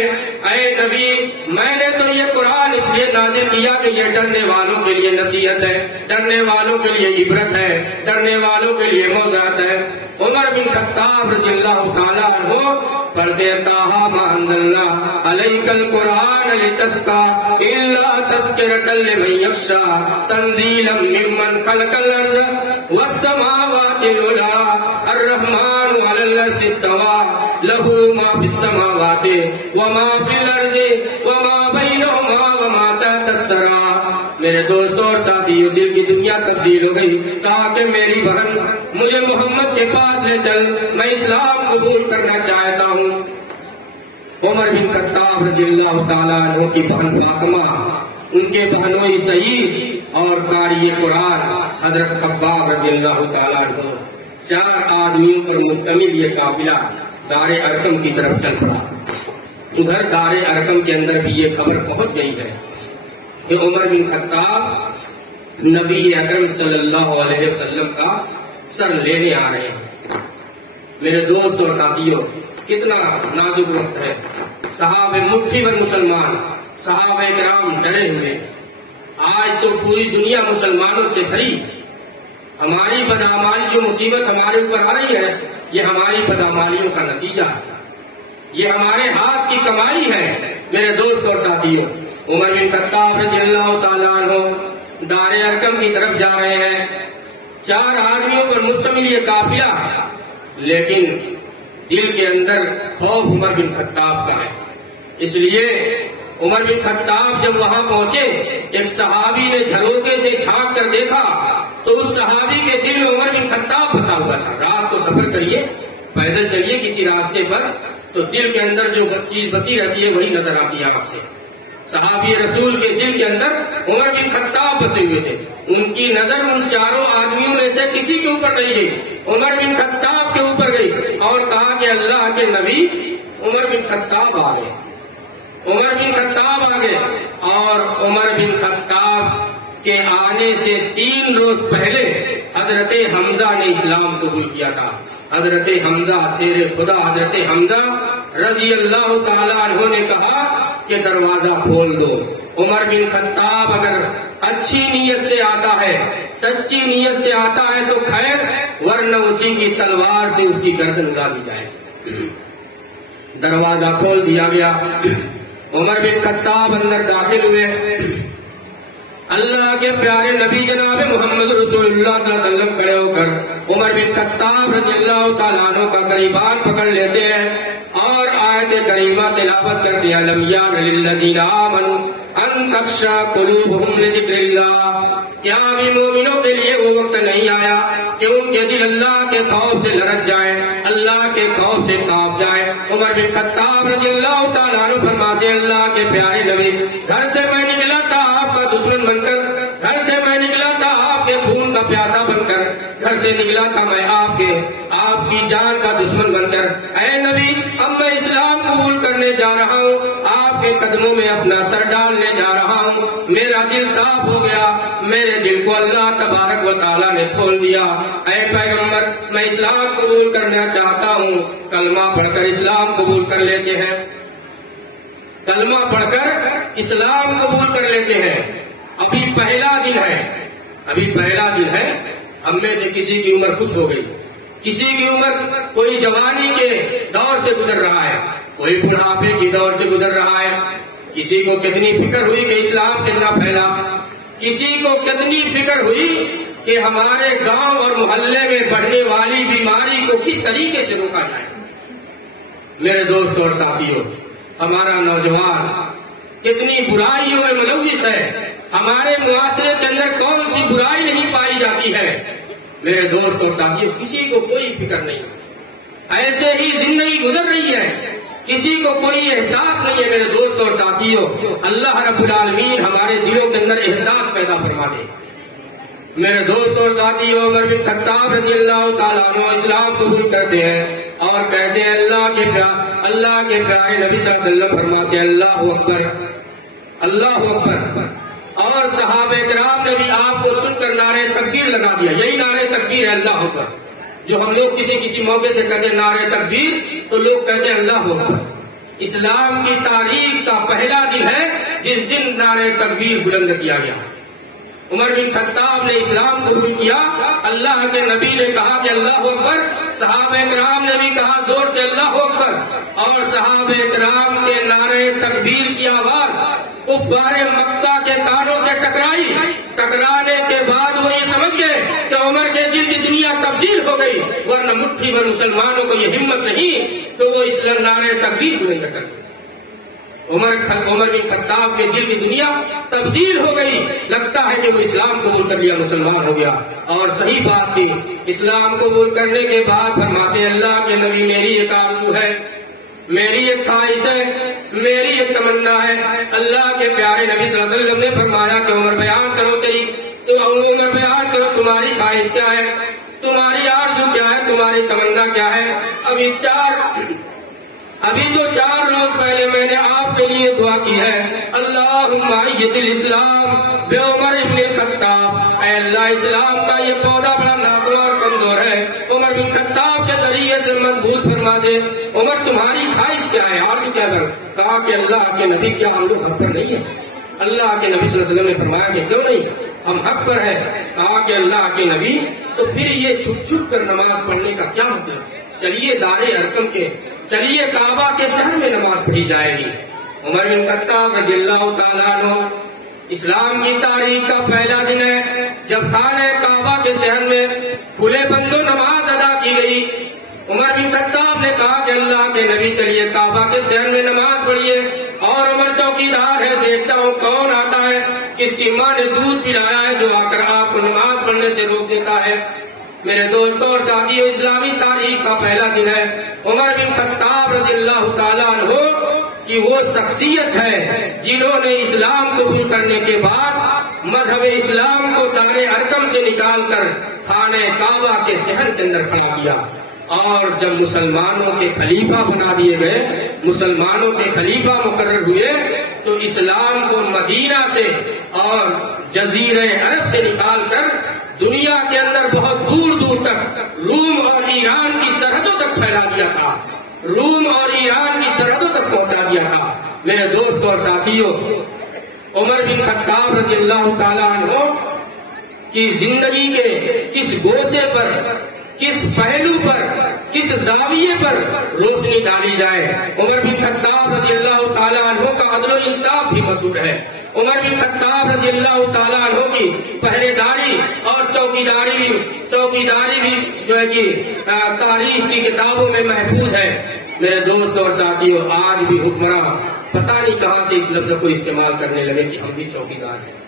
اے نبی میں نے تو یہ قرآن اس لیے نازل کیا کہ یہ ڈرنے والوں کے لیے نصیحت ہے، ڈرنے والوں کے لیے عبرت ہے، ڈرنے والوں کے لیے موعظت ہے۔ عمر بن خطاب رضی اللہ تعالیٰ عنہ پڑھتے طٰہٰ ما انزلنا علیک القرآن لتشقیٰ الا تذکرۃ لمن یخشیٰ تنزیلا ممن خلق الارض والسماوات العلی الرحمن علی العرش استویٰ لہ ما فی السماوات وما فی الارض وما بینہما وما تحت الثری۔ میرے دوستوں اور ساتھیوں، دل کی دنیا تبدیل ہو گئی، کہا کہ میری بہن مجھے محمد کے پاس لے چل، میں اسلام قبول کرنا چاہتا ہوں۔ عمر بن خطاب رضی اللہ تعالیٰ عنہ کی بہن فاطمہ، ان کے بہنوئی سعید اور قاری قرآن حضرت خباب رضی اللہ تعالیٰ عنہ، 4 آدمیوں پر مشتمل یہ قافلہ دار ارقم کی طرف چل پڑا۔ ادھر دار ارقم کے اندر بھی یہ خبر پہنچ گئی ہے کہ عمر بن خطاب نبی اکرم صلی اللہ علیہ وسلم کا سر لینے آ رہے ہیں۔ میرے دوست اور ساتھیوں، کتنا نازک وقت ہے، صحابہ مٹھی بھر مسلمان، صحابہ کرام ڈرے ہوئے۔ آج تو پوری دنیا مسلمانوں سے بھری، ہماری بدعمالی جو مصیبت ہمارے اوپر آ رہی ہے، یہ ہماری بدعمالیوں کا نتیجہ ہے، یہ ہمارے ہاتھ کی کمائی ہے۔ میرے دوست اور ساتھیوں، عمر بن خطاب رضی اللہ تعالیٰ عنہ دار ارقم کی طرف جا رہے ہیں، 4 آدمیوں پر مشتمل یہ قافلہ، لیکن دل کے اندر خوف عمر بن خطاب کا ہے۔ اس لیے عمر بن خطاب جب وہاں پہنچے، ایک صحابی نے جھروکے سے جھانک کر دیکھا تو اس صحابی کے دل میں عمر بن خطاب پھنسا ہوا تھا۔ رات کو سفر کریے، پیدل چلیے کسی راستے پر، تو دل کے اندر جو چیز بسی رہتی ہے وہی نظر آتی ہے آپ سے۔ صحابی رسول کے دل کے اندر عمر بن خطاب بسے ہوئے تھے، ان کی نظر ان 4 آدمیوں میں سے کسی کے اوپر نہیں گئی، عمر بن خطاب کے اوپر گئی، اور کہا کہ اللہ کے نبی عمر بن خطاب آ گئے، عمر بن خطاب آ گئے۔ اور عمر بن خطاب کے آنے سے 3 روز پہلے حضرت حمزہ نے اسلام قبول کیا تھا۔ حضرت حمزہ شیر خدا، حضرت حمزہ رضی اللہ تعالیٰ عنہ نے کہا کہ دروازہ کھول دو، عمر بن خطاب اگر اچھی نیت سے آتا ہے، سچی نیت سے آتا ہے تو خیر، ورنہ اسی کی تلوار سے اس کی گردن اڑا دی جائے۔ دروازہ کھول دیا گیا، عمر بن خطاب اندر داخل ہوئے۔ اللہ کے پیارے نبی جناب محمد رسول اللہ صلی اللہ علیہ وسلم کھڑے ہو کر عمر بن خطاب رضی اللہ تعالیٰ عنہ کا گریبان پکڑ لیتے ہیں اور آیت کریمہ تلاوت کرتے ہیں، لم یان للذین آمنوا ان تخشع قلوبہم لذکر اللہ۔ کیا بھی مومنوں کے لیے وہ وقت نہیں آیا کہ ان کے دل اللہ کے خوف سے لرز جائیں، اللہ کے خوف سے کانپ جائیں؟ عمر بن خطاب رضی اللہ تعالیٰ عنہ فرماتے ہیں، اللہ کے پیارے نبی، گھر سے میں نکلا تھا آپ کا دشمن بن کر، گھر سے میں نکلا تھا آپ کے خون کا پیاسا بن کر، گھر سے نکلا تھا میں آپ کی جان کا دشمن بن کر۔ اے نبی، اب میں اسلام قبول کرنے جا رہا ہوں، آپ کے قدموں میں اپنا سر ڈالنے جا رہا ہوں، میرا دل صاف ہو گیا، میرے دل کو اللہ تبارک و تعالیٰ نے کھول دیا۔ اے پیغمبر، میں اسلام قبول کرنا چاہتا ہوں۔ کلمہ پڑھ کر اسلام قبول کر لیتے ہیں، کلمہ پڑھ کر اسلام قبول کر لیتے ہیں۔ ابھی پہلا دن ہے، ہم میں سے کسی کی عمر کچھ ہو گئی، کسی کی عمر کوئی جوانی کے دور سے گزر رہا ہے، کوئی بڑھاپے کی دور سے گزر رہا ہے۔ کسی کو کتنی فکر ہوئی کہ اسلام کتنا پھیلا، کسی کو کتنی فکر ہوئی کہ ہمارے گاؤں اور محلے میں بڑھنے والی بیماری کو کس طریقے سے روکا جائے۔ میرے دوست اور ساتھیوں، ہمارا نوجوان کتنی برائیوں میں ملوث ہے، ہمارے معاشرے کے اندر کون سی برائی نہیں پائی جاتی ہے؟ میرے دوست اور ساتھیوں، کسی کو کوئی فکر نہیں، ایسے ہی زندگی گزر رہی ہے، کسی کو کوئی احساس نہیں ہے۔ میرے دوست اور ساتھیوں، اللہ رب العالمین ہمارے دلوں کے اندر احساس پیدا فرما دے۔ میرے دوست اور ساتھیوں، عمر بن خطاب رضی اللہ تعالیٰ عنہ اسلام قبول کرتے ہیں اور کہتے ہیں، اللہ کے پیارے نبی صلی اللہ علیہ وسلم فرماتے ہیں، اللہ اکبر، اللہ اکبر۔ اور صحابہ کرام نے بھی آپ کو سن کر نعرہ تکبیر لگا دیا۔ یہی نعرہ تکبیر ہے، اللہ اکبر، جو ہم لوگ کسی موقع سے کہتے ہیں نعرہ تکبیر، تو لوگ کہتے ہیں اللہ اکبر۔ اسلام کی تاریخ کا پہلا دن ہے جس دن نعرہ تکبیر بلند کیا گیا۔ عمر بن خطاب نے اسلام قبول کیا، اللہ کے نبی نے کہا کہ اللہ اکبر، صحابہ کرام نے بھی کہا زور سے اللہ اکبر، اور صحابہ کرام کے نعرہ تکبیر کی آواز کفار مکہ کے کانوں سے ٹکرانے کے بعد وہ یہ سمجھ گئے کہ عمر کے دل کی دنیا تبدیل ہو گئی، ورنہ مٹھی بھر مسلمانوں کو یہ ہمت نہیں تو وہ اس نعرہ تکبیر بلند کر دیں۔ عمر بن خطاب کے دل کی دنیا تبدیل ہو گئی، لگتا ہے کہ وہ اسلام قبول کر لیا، مسلمان ہو گیا۔ اور صحیح بات تھی، اسلام قبول کرنے کے بعد فرماتے ہیں، اللہ کے نبی، میری ایک آرزو ہے، میری ایک خواہش ہے، میری ایک تمنا ہے۔ اللہ کے پیارے نبی صلی اللہ علیہ وسلم نے فرمایا کہ عمر بیان کرو عمر بیان کرو، تمہاری خواہش کیا ہے، تمہاری آرزو کیا ہے، تمہاری تمنا کیا ہے؟ ابھی تو 4 روز پہلے میں نے آپ کے لیے دعا کی ہے، اللہم ایت الاسلام بعمر بن الخطاب، اے اللہ اسلام کا یہ پودا بڑا نادر اور کمزور ہے، عمر بن خطاب کے ذریعے سے مضبوط فرما دے۔ عمر تمہاری خواہش کیا ہے، اور کیا کروں؟ کہا کہ اللہ کے نبی، کیا ہم لوگ حق پر نہیں ہیں؟ اللہ کے نبی صلی اللہ علیہ وسلم نے فرمایا کہ کیوں نہیں، ہم حق پر ہیں۔ کہا کہ اللہ کے نبی، تو پھر یہ چھپ چھپ کر نماز پڑھنے کا کیا مطلب؟ چلیے دار ارقم کے، چلیے کعبہ کے شہر میں نماز پڑھی جائے گی۔ عمر بن خطاب رضی اللہ تعالیٰ عنہ، اسلام کی تاریخ کا پہلا دن ہے جب خانہ کعبہ کے شہر میں کھلے بندوں نماز ادا کی گئی۔ عمر بن خطاب نے کہا کہ اللہ کے نبی، چلیے کعبہ کے شہر میں نماز پڑھیے، اور عمر چوکیدار ہے، دیکھتا ہوں کون آتا ہے، کس کی ماں نے دودھ پلایا ہے جو آ کر آپ کو نماز پڑھنے سے روک دیتا ہے۔ میرے دوستوں اور ساتھیوں، اسلامی تاریخ کا پہلا دن ہے۔ عمر بن خطاب رضی اللہ تعالیٰ عنہ کی وہ شخصیت ہے جنہوں نے اسلام قبول کرنے کے بعد مذہب اسلام کو دار ارقم سے نکال کر خانہ کعبہ کے شہر کے اندر کھڑا کیا، اور جب مسلمانوں کے خلیفہ بنا دیے گئے، مسلمانوں کے خلیفہ مقرر ہوئے، تو اسلام کو مدینہ سے اور جزیرہ عرب سے نکال کر دنیا کے اندر بہت دور دور تک روم اور ایران کی سرحدوں تک پھیلا دیا تھا، روم اور ایران کی سرحدوں تک پہنچا دیا تھا۔ میرے دوست اور ساتھیوں، عمر بن خطاب رضی اللہ تعالیٰ عنہ کی زندگی کے کس گوشے پر، کس پہلو پر، کس زاویے پر روشنی ڈالی جائے؟ عمر بن خطاب رضی اللہ تعالیٰ عنہ کا عدل و انصاف بھی مشہور ہے۔ عمر بن خطاب رضی اللہ تعالیٰ عنہ کی پہرے داری اور چوکیداری بھی جو ہے کہ تاریخ کی کتابوں میں محفوظ ہے۔ میرے دوست اور ساتھیوں، آج بھی حکمراں پتہ نہیں کہاں سے اس لفظ کو استعمال کرنے لگے کہ ہم بھی چوکیدار ہیں۔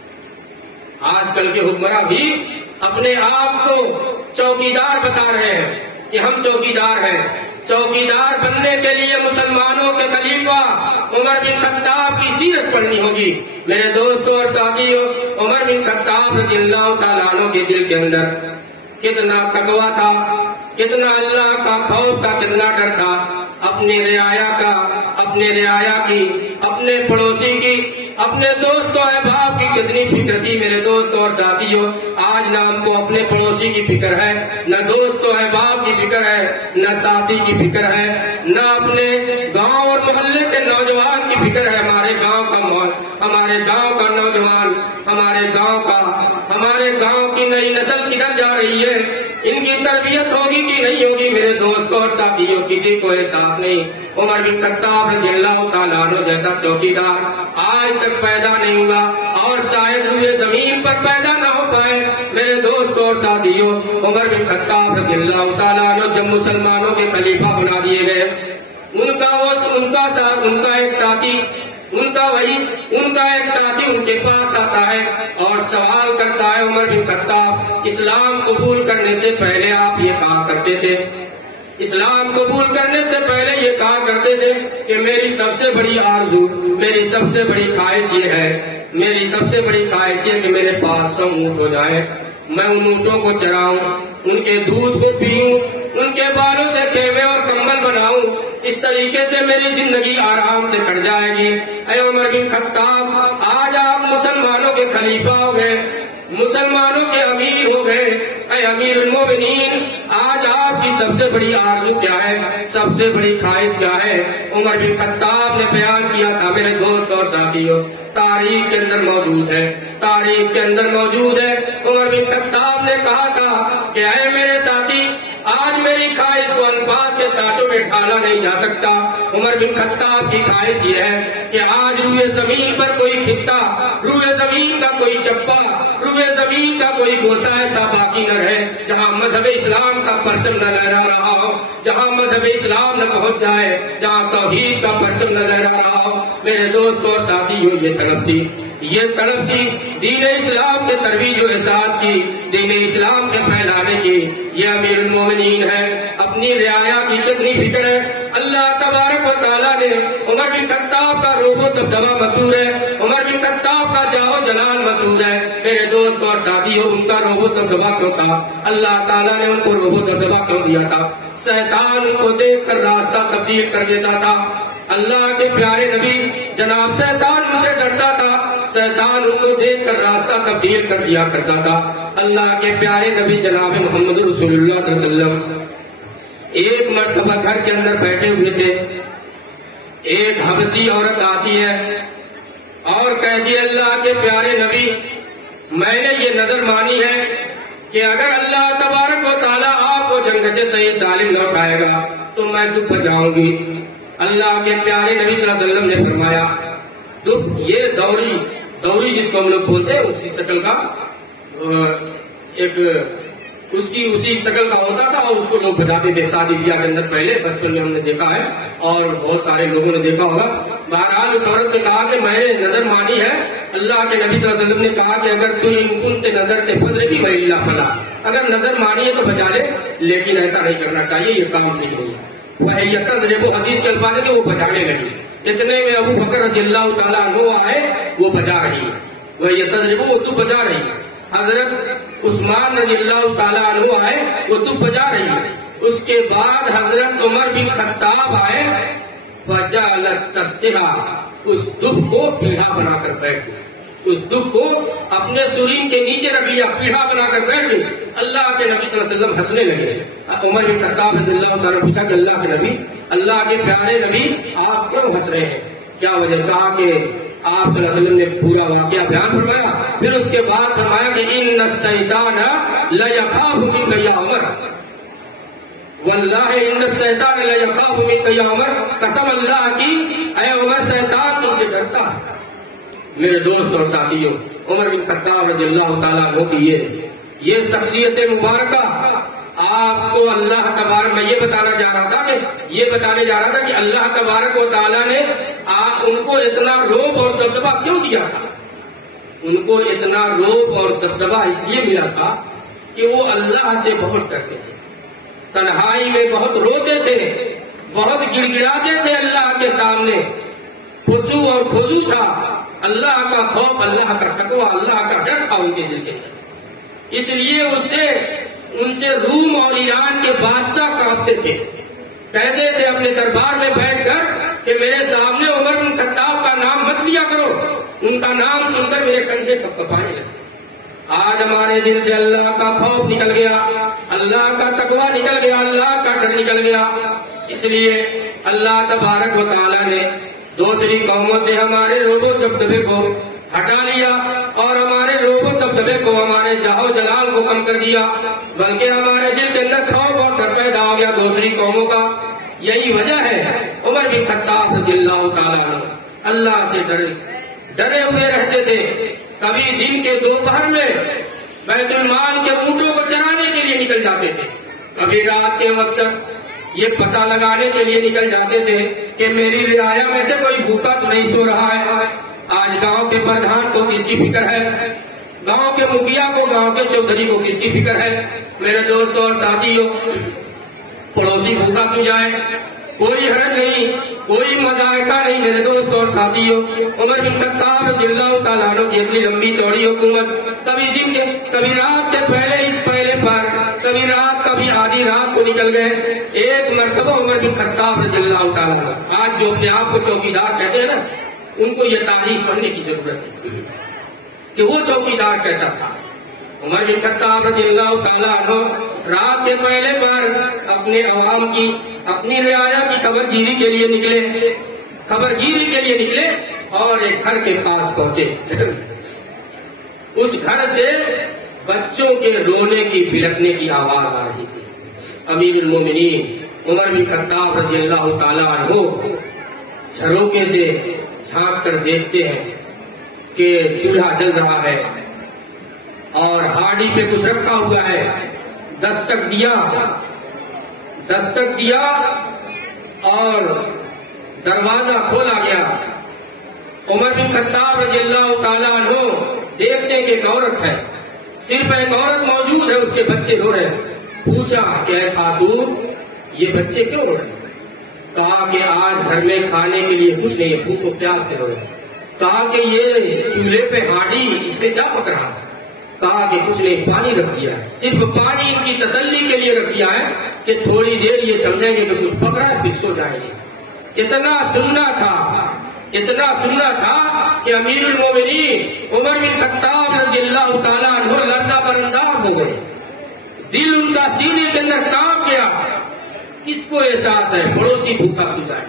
آج کل کے حکمراں بھی اپنے آپ کو چوکیدار بتا رہے ہیں کہ ہم چوکیدار ہیں۔ چوکیدار بننے کے لیے مسلمانوں کے خلیفہ عمر بن خطاب کی سیرت پڑھنی ہوگی۔ میرے دوستوں اور ساتھیوں، عمر بن خطاب رضی اللہ تعالیٰ عنہ کے دل کے اندر کتنا تقویٰ تھا، کتنا اللہ کا خوف کا، کتنا ڈر تھا، اپنی رعایا کا، اپنے رعایا کی، اپنے پڑوسی کی، اپنے دوست و احباب کی کتنی فکر تھی۔ میرے دوستوں اور ساتھیوں، آج نہ ہم کو اپنے پڑوسی کی فکر ہے، نہ دوست و احباب کی فکر ہے، نہ ساتھی کی فکر ہے، نہ اپنے گاؤں اور محلے کے نوجوان کی فکر ہے۔ ہمارے گاؤں کا نوجوان، ہمارے گاؤں کی نئی نسل کدھر جا رہی ہے، ان کی تربیت ہوگی کہ نہیں ہوگی؟ میرے دوستوں اور ساتھیوں، کسی کو احساس نہیں۔ عمر بن خطاب رضی اللہ تعالیٰ عنہ جیسا چوکیدار آج تک پیدا نہیں ہوا اور شاید روئے زمین پر پیدا نہ ہو پائے۔ میرے دوستوں اور ساتھیوں، عمر بن خطاب رضی اللہ تعالیٰ عنہ جب مسلمانوں کے خلیفہ بنا دیے گئے، ان کا ایک ساتھی ان کے پاس آتا ہے اور سوال کرتا ہے، عمر بن خطاب، اسلام قبول کرنے سے پہلے آپ یہ کہا کرتے تھے، اسلام قبول کرنے سے پہلے یہ کہا کرتے تھے کہ میری سب سے بڑی آرزو، میری سب سے بڑی خواہش یہ ہے کہ میرے پاس 100 اونٹ ہو جائیں، میں ان اونٹوں کو چراؤں، ان کے دودھ کو پیوں، ان کے بالوں سے خیمے اور کمبل بناؤں، اس طریقے سے میری زندگی آرام سے کٹ جائے گی۔ اے عمر بن خطاب، آج آپ مسلمانوں کے خلیفہ ہو گئے، مسلمانوں کے امیر ہو گئے۔ اے امیر المومنین، آج آپ کی سب سے بڑی آرزو کیا ہے، سب سے بڑی خواہش کیا ہے؟ عمر بن خطاب نے بیان کیا تھا۔ میرے دوست اور ساتھیوں، تاریخ کے اندر موجود ہے، عمر بن خطاب نے کہا تھا کہ اے میرے ساتھی، آج میری خواہش کو الفاظ کے ساتھوں میں ڈالا نہیں جا سکتا۔ عمر بن خطاب کی خواہش یہ ہے کہ آج روئے زمین پر کوئی خطہ، روئے زمین کا کوئی چپا، روئے زمین کا کوئی گوشہ ایسا باقی نہ رہے جہاں مذہب اسلام کا پرچم نہ لہرا رہا ہو، جہاں مذہب اسلام نہ پہنچ جائے، جہاں توحید کا پرچم نہ لہرا رہا ہو۔ میرے دوستوں اور ساتھیوں، یہ طلب تھی دین اسلام کے ترویج و احساس کی، دین اسلام کے پھیلانے کی۔ یہ امیر المومنین ہے، اپنی رعایا کی کتنی فکر ہے۔ اللہ تبارک و تعالیٰ نے عمر بن خطاب کا روب و دبدبہ مشہور ہے، عمر بن خطاب کا جاہ و جلال مشہور ہے۔ میرے دوست اور ساتھیوں، ان کا روب و دبدبہ کیوں تھا؟ اللہ تعالیٰ نے ان کو روب و دبدبہ کیوں دیا تھا؟ شیطان ان کو دیکھ کر راستہ تبدیل کر دیتا تھا۔ اللہ کے پیارے نبی جناب شیطان ان سے ڈرتا تھا، شیطان ان کو دیکھ کر راستہ تبدیل کر دیا کرتا تھا۔ اللہ کے پیارے نبی جناب محمد رسول اللہ صلی اللہ علیہ وسلم ایک مرتبہ گھر کے اندر بیٹھے ہوئے تھے، ایک حبشی عورت آتی ہے اور کہتی ہے، اللہ کے پیارے نبی، میں نے یہ نظر مانی ہے کہ اگر اللہ تبارک و تعالیٰ آپ کو جنگ سے صحیح سالم لوٹائے گا تو میں دب بجاؤں گی۔ اللہ کے پیارے نبی صلی اللہ علیہ وسلم نے فرمایا، دب، یہ دوری جس کو ہم لوگ بولتے ہیں، اس کی شکل کا اسی شکل کا ہوتا تھا اور اس کو لوگ بجاتے تھے شادی بیاہ کے اندر۔ پہلے بچپن میں ہم نے دیکھا ہے اور بہت سارے لوگوں نے دیکھا ہوگا۔ بہرحال اس عورت نے کہا کہ میں نے نظر مانی ہے، اللہ کے نبی صلی اللہ علیہ وسلم نے کہا کہ اگر تو ان کنت نظر تے فضر بھی بھائی اللہ فلا، اگر نظر مانی ہے تو بجا لے، لیکن ایسا نہیں کرنا چاہیے، یہ کام ٹھیک نہیں ہے۔ وہ حدیث کے الفاظ ہے کہ وہ بجانے لگی، اتنے میں ابو بکر رضی اللہ تعالیٰ عنہ آئے، وہ بجا رہی ہے، وہ یہ تجربہ وہ تو بجا رہی ہے۔ حضرت عثمان رضی اللہ تعالیٰ عنہ آئے، وہ تو بجا رہی ہے۔ اس کے بعد حضرت عمر بن خطاب آئے، فجعلت تسقیھا، اس دف کو پیڑھا بنا کر بیٹھ گئی، اس دف کو اپنے سرین کے نیچے رکھ لیا، پیڑھا بنا کر بیٹھ گئی۔ اللہ کے نبی صلی اللہ علیہ وسلم ہنسنے لگے۔ عمر بن خطاب رضی اللہ تعالیٰ پوچھا کہ اللہ کے نبی، اللہ کے پیارے نبی، آپ کیوں ہنس رہے ہیں؟ کیا وجہ؟ کہا کہ آپ صلی اللہ علیہ وسلم نے پورا واقعہ بیان فرمایا. پھر اس کے بعد فرمایا کہ ان الشیطان لیخاف منک یا عمر، واللہ ان الشیطان لیخاف منک یا عمر، قسم اللہ کی اے عمر شیطان تم سے ڈرتا ہے. میرے دوست اور ساتھیوں، عمر بن خطاب رضی اللہ تعالیٰ عنہ کی یہ شخصیت مبارکہ آپ کو اللہ تبارک، میں یہ بتانے جا رہا تھا کہ اللہ تبارک و تعالیٰ نے ان کو اتنا روب اور دبدبہ کیوں دیا تھا. ان کو اتنا روب اور دبدبہ اس لیے ملا تھا کہ وہ اللہ سے بہت ڈرتے تھے، تنہائی میں بہت روتے تھے، بہت گڑ گڑاتے تھے اللہ کے سامنے. خضوع اور خضوع تھا، اللہ کا خوف، اللہ کا تقوی، اللہ کا ڈر تھا ان کے دل کے. اس لیے ان سے روم اور ایران کے بادشاہ کانپتے تھے. کہتے تھے اپنے دربار میں بیٹھ کر کہ میرے سامنے عمر بن خطاب کا نام مت لیا کرو، ان کا نام سن کر میرے کندھے کپکپانے لگے. آج ہمارے دل سے اللہ کا خوف نکل گیا، اللہ کا تقوی نکل گیا، اللہ کا ڈر نکل گیا. اس لیے اللہ تبارک و تعالیٰ نے دوسری قوموں سے ہمارے روب و دبدبے کو ہٹا لیا اور ہمارے روب و دبدبے کو، ہمارے جاہو جلال کو کم کر دیا، بلکہ ہمارے دل کے اندر خوف اور ڈر پیدا ہو گیا دوسری قوموں کا. یہی وجہ ہے عمر بن خطاب رضی اللہ تعالیٰ عنہ اللہ سے ڈرے ہوئے رہتے تھے. کبھی دن کے دوپہر میں بیت المال کے اونٹوں کو چرانے کے لیے نکل جاتے تھے، کبھی رات کے وقت یہ پتہ لگانے کے لیے نکل جاتے تھے کہ میری رعایا میں سے کوئی بھوکا تو نہیں سو رہا ہے. آج گاؤں کے پردھان کو کس کی فکر ہے، گاؤں کے مکھیا کو، گاؤں کے چودھری کو کس کی فکر ہے. میرے دوستوں اور ساتھیوں، پڑوسی بھوکا سو جائے کوئی حرج نہیں، کوئی مذائقہ نہیں. میرے دوستوں اور ساتھیوں، عمر بن خطاب رضی اللہ تعالیٰ عنہ کی اتنی لمبی چوڑی حکومت، کبھی دن کے کبھی رات کے پہلے پر، کبھی رات کبھی آدھی رات کو نکل گئے. ایک مرتبہ عمر بن خطاب رضی اللہ تعالیٰ عنہ، آج جو اپنے آپ کو چوکیدار کہتے ہیں نا، ان کو یہ تاریخ پڑھنے کی ضرورت ہے کہ وہ چوکیدار کیسا تھا. عمر بن خطاب رضی اللہ تعالیٰ عنہ رات کے پہلے پر اپنے عوام کی، اپنی رعایا کی خبر گیری کے لیے نکلے اور ایک گھر کے پاس پہنچے. اس گھر سے بچوں کے رونے کی بلکنے کی آواز آ رہی تھی. امیر المومنین عمر بن خطاب رضی اللہ تعالیٰ عنہ جھروکے سے جھانک کر دیکھتے ہیں کہ چولہا جل رہا ہے اور ہاڑی پہ کچھ رکھا ہوا ہے. دستک دیا اور دروازہ کھولا گیا. عمر بن خطاب رضی اللہ تعالیٰ عنہ دیکھتے ہیں کہ ایک عورت ہے، صرف ایک عورت موجود ہے، اس کے بچے رو رہے ہیں. پوچھا کہ اے خاتون یہ بچے کیوں رو رہے ہیں؟ کہا کہ آج گھر میں کھانے کے لیے کچھ نہیں ہے، بھوک و پیاس سے رو رہے ہیں. کہا کہ یہ چولہے پہ ہاڑی اس پہ کیا پک رہا ہے؟ کہا کہ کچھ نہیں، پانی رکھ دیا ہے، صرف پانی کی تسلی کے لیے رکھ دیا ہے کہ تھوڑی دیر یہ سمجھیں گے کہ کچھ پک رہا ہے پھر سو جائیں گے. اتنا سننا تھا کہ امیر المومنین عمر بن خطاب رضی اللہ تعالیٰ عنہ لرزہ برندار ہو گئے. دل ان کا سینے کے اندر کانپ گیا. کس کو احساس ہے پڑوسی بھوکا سو جائے؟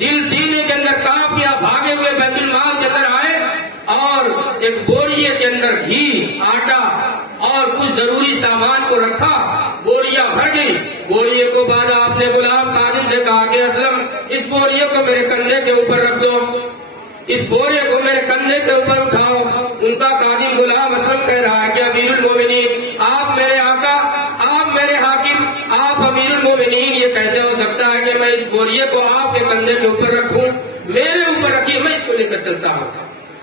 دل سینے کے اندر کانپ گیا. بھاگے ہوئے بیت المال کے اندر آئے اور ایک بوریے کے اندر گھی، آٹا اور کچھ ضروری سامان کو رکھا. بوریا بھر گئی. بوریے کو بعد آپ نے غلام خادم سے کہا کہ اسلم اس بوریے کو میرے کندھے کے اوپر رکھ دو، اس بورے کو میرے کندھے کے اوپر اٹھاؤ. ان کا خادم غلام اسلم کہہ رہا ہے کہ امیر المومنین آپ میرے آقا، آپ میرے حاکم، آپ امیر المومنین، یہ کیسے ہو سکتا ہے کہ میں اس بوریے کو آپ کے کندھے کے اوپر رکھوں؟ میرے اوپر رکھیے، میں اس کو لے کر چلتا ہوں.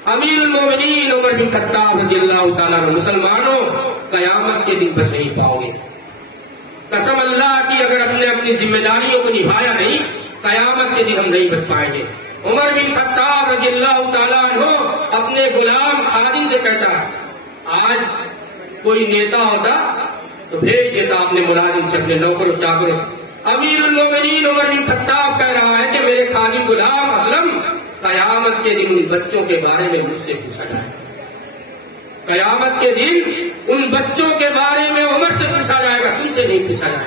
امیر المومنین عمر بن خطاب رضی اللہ تعالیٰ عنہ، مسلمانوں قیامت کے دن بچ نہیں پاؤ گے. قسم اللہ کی اگر اپنی ذمہ داریوں کو نبھایا نہیں، قیامت کے دن ہم نہیں بچ پائیں گے. عمر بن خطاب رضی اللہ تعالیٰ عنہ اپنے غلام خادم سے کہتا ہے، آج کوئی نیتا ہوتا تو بھیج دیتا اپنے ملازم سے، اپنے نوکروں چاکروں سے. امیر المومنین عمر بن خطاب کہہ رہا ہے کہ میرے خادم غلام اسلم قیامت کے دن ان بچوں کے بارے میں مجھ سے پوچھا جائے. قیامت کے دن ان بچوں کے بارے میں عمر سے پوچھا جائے گا، تم سے نہیں پوچھا جائے گا.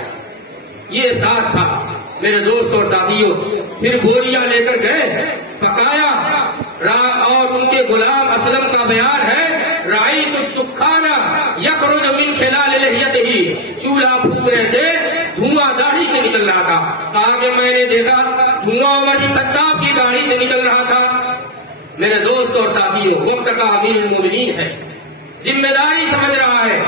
یہ احساس تھا میرے دوست اور ساتھیوں. پھر بوریاں لے کر گئے، پکایا اور ان کے غلام اسلم کا بیان ہے رأیت الدخانا یخرج من خلال لحیتہ، چولہا پھونک رہے تھے، دھواں داڑھی سے نکل رہا تھا. کہا کہ میں نے دیکھا دھواں عمر بن خطاب کی داڑھی سے نکل رہا تھا. میرے دوست اور ساتھیوں، وقت کا امیر المومنین ہے، ذمہ داری سمجھ رہا ہے،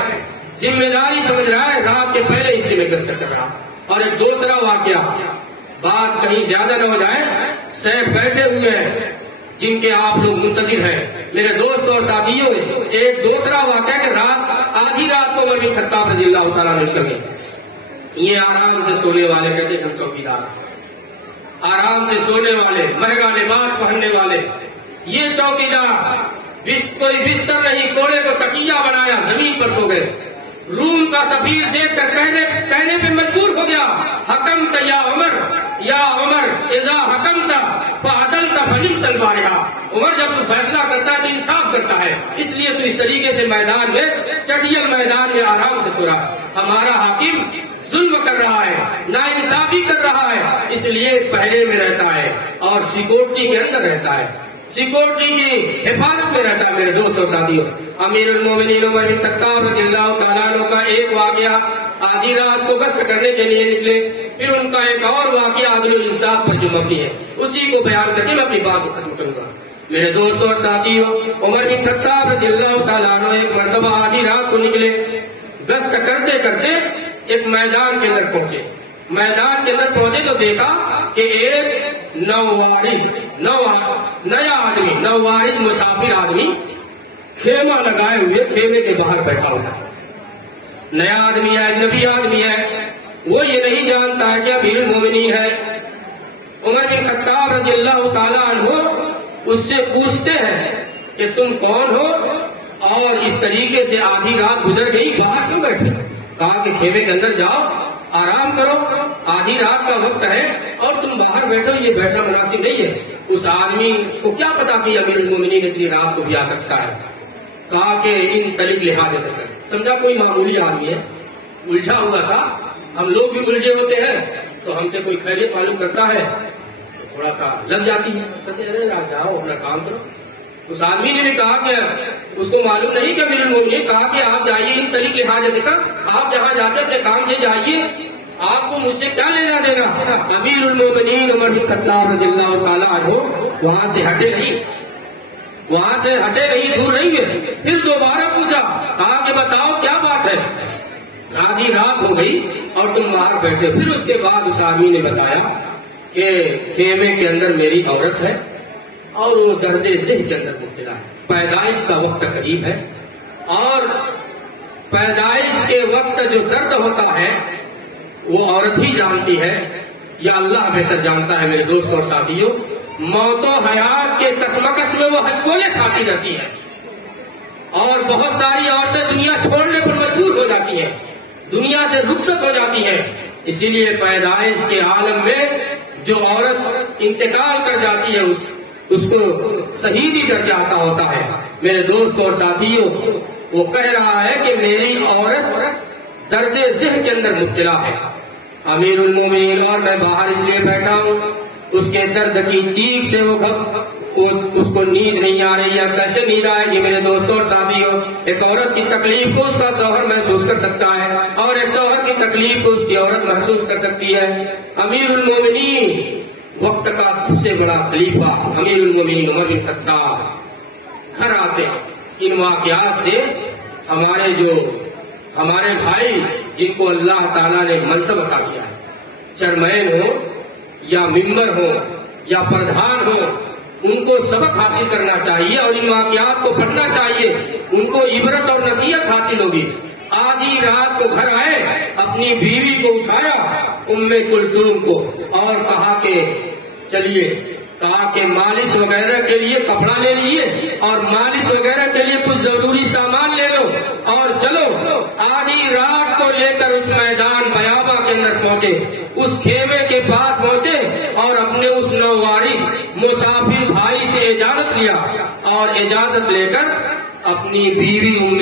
ذمہ داری سمجھ رہا ہے، رات کے پہلے حصے میں گشت کر رہا. اور ایک دوسرا واقعہ، بات کہیں زیادہ نہ ہو جائے، سیف بیٹھے ہوئے ہیں جن کے آپ لوگ منتظر ہیں. میرے دوست اور ساتھیوں، ایک دوسرا واقعہ کہ رات آدھی رات کو عمر بن خطاب رضی اللہ تعالیٰ نے نکل گئے. یہ آرام سے سونے والے کہتے ہیں ہم چوکیدار، آرام سے سونے والے، مہنگا لباس پہننے والے، یہ چوکیدار. کوئی بستر نہیں، کوڑے کو تکیہ بنایا، زمین پر سو گئے. روم کا سفیر دیکھ کر کہنے پہ مجبور ہو گیا، حکمت یا عمر اذا حکمت فعدلت فنمت البارحہ. عمر جب تو فیصلہ کرتا ہے تو انصاف کرتا ہے، اس لیے تو اس طریقے سے میدان میں، چٹیل میدان میں آرام سے سو رہا. ہمارا حاکم ظلم کر رہا ہے، ناانصافی کر رہا ہے، اس لیے پہرے میں رہتا ہے اور سیکورٹی کے اندر رہتا ہے، سیکورٹی کی حفاظت میں رہتا ہے. میرے دوستوں ساتھیوں، امیر المومنین عمر بن خطاب رضی اللہ تعالیٰ عنہ کا ایک واقعہ، آدھی رات کو گشت کرنے کے لیے نکلے. پھر ان کا ایک اور واقعہ عدل و انصاف پر جو مبنی ہے، اسی کو بیان کر کے میں اپنی بات کو ختم کروں گا. میرے دوستوں اور ساتھیوں، عمر بن خطاب رضی اللہ تعالیٰ عنہ ایک مرتبہ آدھی رات کو نکلے، گشت کرتے کرتے ایک میدان کے اندر پہنچے. میدان کے اندر پہنچے تو دیکھا کہ ایک نیا آدمی، نووارد مسافر آدمی خیمہ لگائے ہوئے خیمے کے باہر بیٹھا ہوا ہے. نیا آدمی ہے، اجنبی آدمی ہے، وہ یہ نہیں جانتا ہے کہ امیر المومنین ہے. عمر بن خطاب رضی اللہ تعالیٰ عنہ اس سے پوچھتے ہیں کہ تم کون ہو اور اس طریقے سے آدھی رات گزر گئی، باہر کیوں بیٹھے؟ کہا کہ خیمے کے اندر جاؤ، آرام کرو، آدھی رات کا وقت ہے اور تم باہر بیٹھو، یہ بیٹھنا مناسب نہیں ہے. اس آدمی کو کیا پتا کہ امیر المومنین اتنی رات کو بھی آ سکتا ہے. کہا کہ ان طریق لحاظ کر، سمجھا کوئی معمولی آدمی ہے، الجھا ہوا تھا. ہم لوگ بھی الجھے ہوتے ہیں تو ہم سے کوئی خیریت معلوم کرتا ہے تو تھوڑا سا لگ جاتی ہے، کہتے ارے جاؤ اپنا کام کرو. اس آدمی نے بھی کہا کہ اس کو معلوم نہیں کہ امیر المومنین، کہا کہ آپ جائیے ان طریق لحاظ کر، آپ جہاں جاتے اپنے کام سے جائیے، آپ کو مجھ سے کیا لینا دینا. امیر المومنین عمر بن خطاب رضی اللہ تعالیٰ عنہ وہاں سے ہٹے نہیں، دور نہیں گئے. پھر دوبارہ پوچھا، کہا کہ بتاؤ کیا بات ہے، آدھی رات ہو گئی اور تم باہر بیٹھے. پھر اس کے بعد اس آدمی نے بتایا کہ خیمے کے اندر میری عورت ہے اور وہ درد ذہن کے اندر مبتلا ہے. پیدائش کا وقت قریب ہے اور پیدائش کے وقت جو درد ہوتا ہے وہ عورت ہی جانتی ہے یا اللہ بہتر جانتا ہے. میرے دوست اور ساتھیوں، موت و حیات کے کشمکش میں وہ ہچکولے کھاتی رہتی ہے اور بہت ساری عورتیں دنیا چھوڑنے پر مجبور ہو جاتی ہیں، دنیا سے رخصت ہو جاتی ہیں. اسی لیے پیدائش کے عالم میں جو عورت انتقال کر جاتی ہے اس کو شہیدی درجہ عطا ہوتا ہے. میرے دوست اور ساتھیوں، وہ کہہ رہا ہے کہ میری عورت درد ذہن کے اندر مبتلا ہے، امیر المومنین، اور میں باہر اس لیے بیٹھا ہوں. اس کے درد کی چیخ سے اس کو نیند نہیں آ رہی ہے. کیسے نیند آئے گی میرے دوستوں اور ساتھیوں؟ ایک عورت کی تکلیف کو اس کا شوہر محسوس کر سکتا ہے اور ایک شوہر کی تکلیف کو اس کی عورت محسوس کر سکتی ہے. امیر المومنین، وقت کا سب سے بڑا خلیفہ امیر المومنین عمر بن خطاب گھر آتے. ان واقعات سے ہمارے بھائی جن کو اللہ تعالیٰ نے منصب عطا کیا ہے، چیئرمین ہو یا ممبر ہو یا پردھان ہو، ان کو سبق حاصل کرنا چاہیے اور ان واقعات کو پڑھنا چاہیے. ان کو عبرت اور نصیحت حاصل ہوگی. آدھی رات کو گھر آئے، اپنی بیوی کو اٹھایا ام کلثوم کو اور کہا کہ چلیے، کہا کہ مالش وغیرہ کے لیے کپڑا لے لیے اور مالش وغیرہ کے لیے کچھ ضروری سامان لے لو اور چلو. آدھی رات کو لے کر اس میدان بیابا کے اندر پہنچے، اس خیمے کے پاس پہنچے اور اپنے اس نووارث مسافر بھائی سے اجازت لیا اور اجازت لے کر اپنی بیوی ام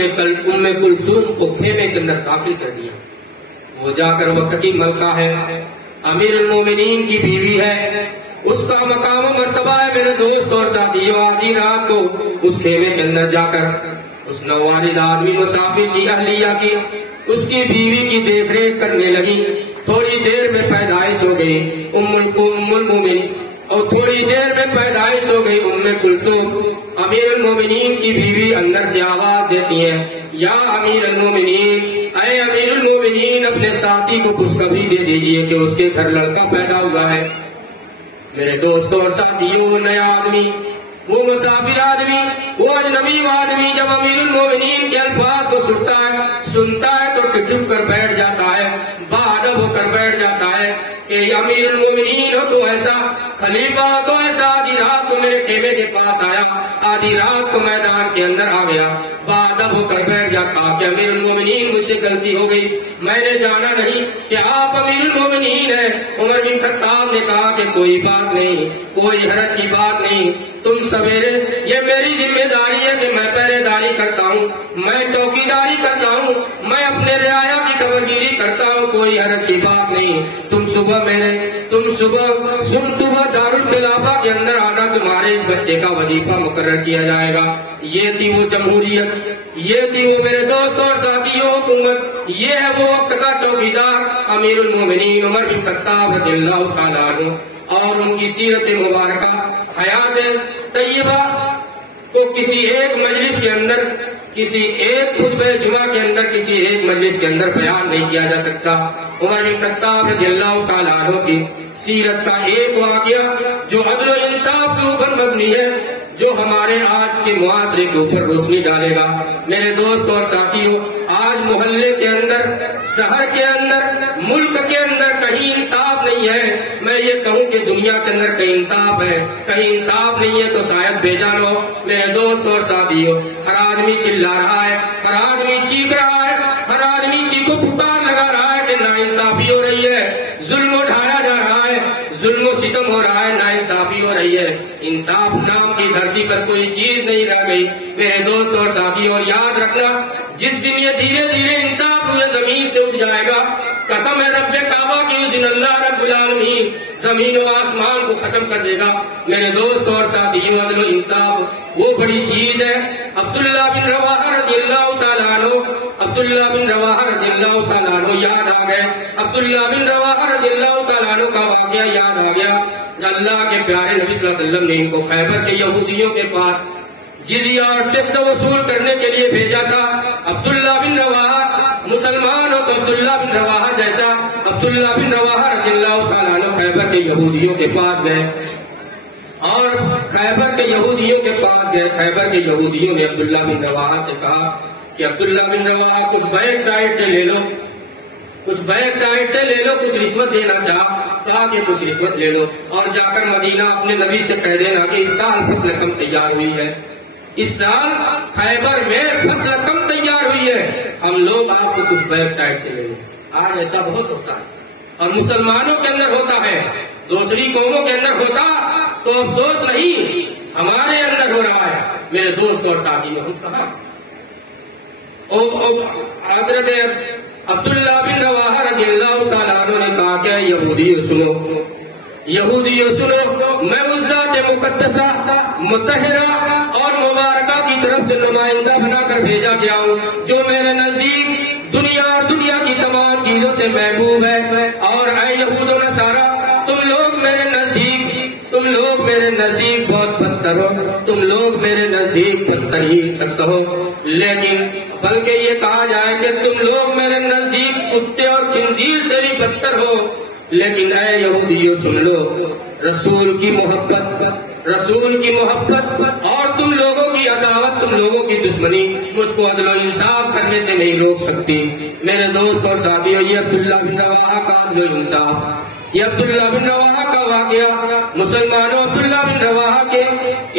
کلثوم کو خیمے کے اندر داخل کر دیا. وہ جا کر وقت کی ملکہ ہے، امیر المومنین کی بیوی ہے، اس کا مقام و مرتبہ ہے میرے دوست اور ساتھیوں. آدھی رات کو اس خیمے کے اندر جا کر اس نوالد آدمی مسافر کی اہلیہ کی اس کی بیوی کی دیکھ ریکھ کرنے لگی. تھوڑی دیر میں پیدائش ہو گئی ام المومنین، اور تھوڑی دیر میں پیدائش ہو گئی ام کلثوم. امیر المومنین کی بیوی اندر سے آواز دیتی ہے، یا امیر المومنین، اے امیر المومنین، اپنے ساتھی کو خوشخبری دے دیجئے کہ اس کے گھر لڑکا پیدا ہوا ہے. میرے دوستوں اور ساتھیوں، وہ نیا آدمی، وہ مسافر آدمی، وہ اجنبی آدمی جب امیر المومنین کے الفاظ کو سنتا ہے تو ٹھک کر بیٹھ جاتا ہے، باادب ہو کر بیٹھ جاتا ہے کہ امیر المومنین ہو تو ایسا، خلیفہ ہو تو ایسا. آدھی رات کو میرے خیمے کے پاس آیا، آدھی رات کو میدان کے اندر آ گیا، باادب ہو کر بیٹھ جاتا کہ امیر المومنین مجھ سے غلطی ہو گئی، میں نے جانا نہیں کہ آپ امیر المومنین ہیں. عمر بن خطاب نے کہا کہ کوئی بات نہیں، کوئی حرج کی بات نہیں، تم سویرے، یہ میری ذمہ داری ہے کہ میں پہرے داری کرتا ہوں، میں چوکیداری کرتا ہوں، میں اپنے رعایا کی خبرگیری کرتا ہوں، کوئی حرج کی بات نہیں. تم صبح دارالخلافہ کے اندر آنا، تمہارے اس بچے کا وظیفہ مقرر کیا جائے گا. یہ تھی وہ جمہوریت، یہ تھی وہ میرے دوستوں اور ساتھیوں حکومت، یہ ہے وہ وقت کا چوکیدار امیر المومنین عمر بن خطاب رضی اللہ تعالیٰ عنہ. اور ان کی سیرت مبارکہ، حیات طیبہ کو کسی ایک مجلس کے اندر، کسی ایک خطبہ جمعہ کے اندر، کسی ایک مجلس کے اندر بیان نہیں کیا جا سکتا. عمر بن خطاب رضی اللہ تعالیٰ عنہ کی سیرت کا ایک واقعہ جو عدل و انصاف کے اوپر مبنی ہے، جو ہمارے آج کے معاشرے کے اوپر روشنی ڈالے گا. میرے دوست اور ساتھیوں، آج محلے کے اندر، شہر کے اندر، ملک کے اندر کہیں انصاف نہیں ہے. میں یہ کہوں کہ دنیا کے اندر کہیں انصاف ہے، کہیں انصاف نہیں ہے تو شاید بے جان ہو. میرے دوست اور ساتھیوں، ہر آدمی چلا رہا ہے، ہر آدمی چیخ رہا ہے، ہر آدمی چیخو پکار لگا رہا ہے کہ ناانصافی ہو رہی ہے، ظلم اٹھایا جا رہا ہے، ظلم و ستم ہو رہا ہے، ناانصافی ہو رہی ہے. انصاف نام کی دھرتی پر کوئی چیز نہیں رہ گئی. میرے دوست اور ساتھی، اور یاد رکھنا، جس دن یہ دھیرے دھیرے انصاف ہوئے زمین سے اٹھ جائے گا، قسم ہے رب کعبہ کی، اس دن اللہ رب العالمین زمین و آسمان کو ختم کر دے گا. میرے دوست اور ساتھیوں، عدل و انصاف وہ بڑی چیز ہے. عبداللہ بن رواحہ رضی اللہ تعالیٰ عنہ، عبداللہ بن رواحہ رضی اللہ تعالیٰ عنہ یاد آ گئے. عبداللہ بن رواحہ رضی اللہ تعالیٰ عنہ کا واقعہ یاد آ گیا. اللہ کے پیارے نبی صلی اللہ علیہ وسلم نے ان کو خیبر کے یہودیوں کے پاس جزیہ اور ٹیکس وصول کرنے کے لیے بھیجا تھا. عبداللہ بن رواحہ مسلمان ہو تو عبداللہ بن رواحہ جیسا. عبداللہ بن رواحہ رضی اللہ تعالیٰ عنہ خیبر کے یہودیوں کے پاس گئے اور خیبر کے یہودیوں کے پاس گئے. خیبر کے یہودیوں نے عبداللہ بن رواحہ سے کہا کہ عبداللہ بن رواحہ کچھ بیک سائڈ سے لے لو، کچھ بیک سائڈ سے لے لو، کچھ رشوت دینا کہا کہ کچھ رشوت لے لو، اور جا کر مدینہ اپنے نبی سے کہہ دینا کہ اس سال فصل کم تیار ہوئی ہے، اس سال خیبر میں فصل کم تیار ہوئی ہے، ہم لوگ آپ کو کچھ بیک سائڈ سے لے لیں. آج ایسا بہت ہوتا ہے، اور مسلمانوں کے اندر ہوتا ہے، دوسری قوموں کے اندر ہوتا تو افسوس نہیں، ہمارے اندر ہو رہا ہے. میرے دوست اور ساتھی کہا حضرت عبداللہ بن رواحہ رضی اللہ تعالیٰ عنہ نے کہا کہ یہودیوں سنو، یہودیوں سنو، میں اس ذات مقدسہ مطہرہ اور مبارکہ کی طرف سے نمائندہ بنا کر بھیجا گیا ہوں، جو میرے نزدیک دنیا اور دنیا کی تمام چیزوں سے محبوب ہے. اور اے یہود و نصارہ، تم لوگ میرے نزدیک بہت بدتر ہو، تم لوگ میرے نزدیک بدترین شخص ہو، لیکن بلکہ یہ کہا جائے کہ تم لوگ میرے نزدیک کتے اور خنزیر سے بھی بدتر ہو. لیکن اے یہودیوں سن لو، رسول کی محبت اور تم لوگوں کی عداوت، تم لوگوں کی دشمنی مجھ کو عدل و انصاف کرنے سے نہیں روک سکتی. میرے دوست اور ساتھیوں، یہ عبداللہ بن رواحہ کا عدل و انصاف، یہ عبداللہ بن رواحہ کا واقعہ. مسلمانوں، عبداللہ بن رواحہ کے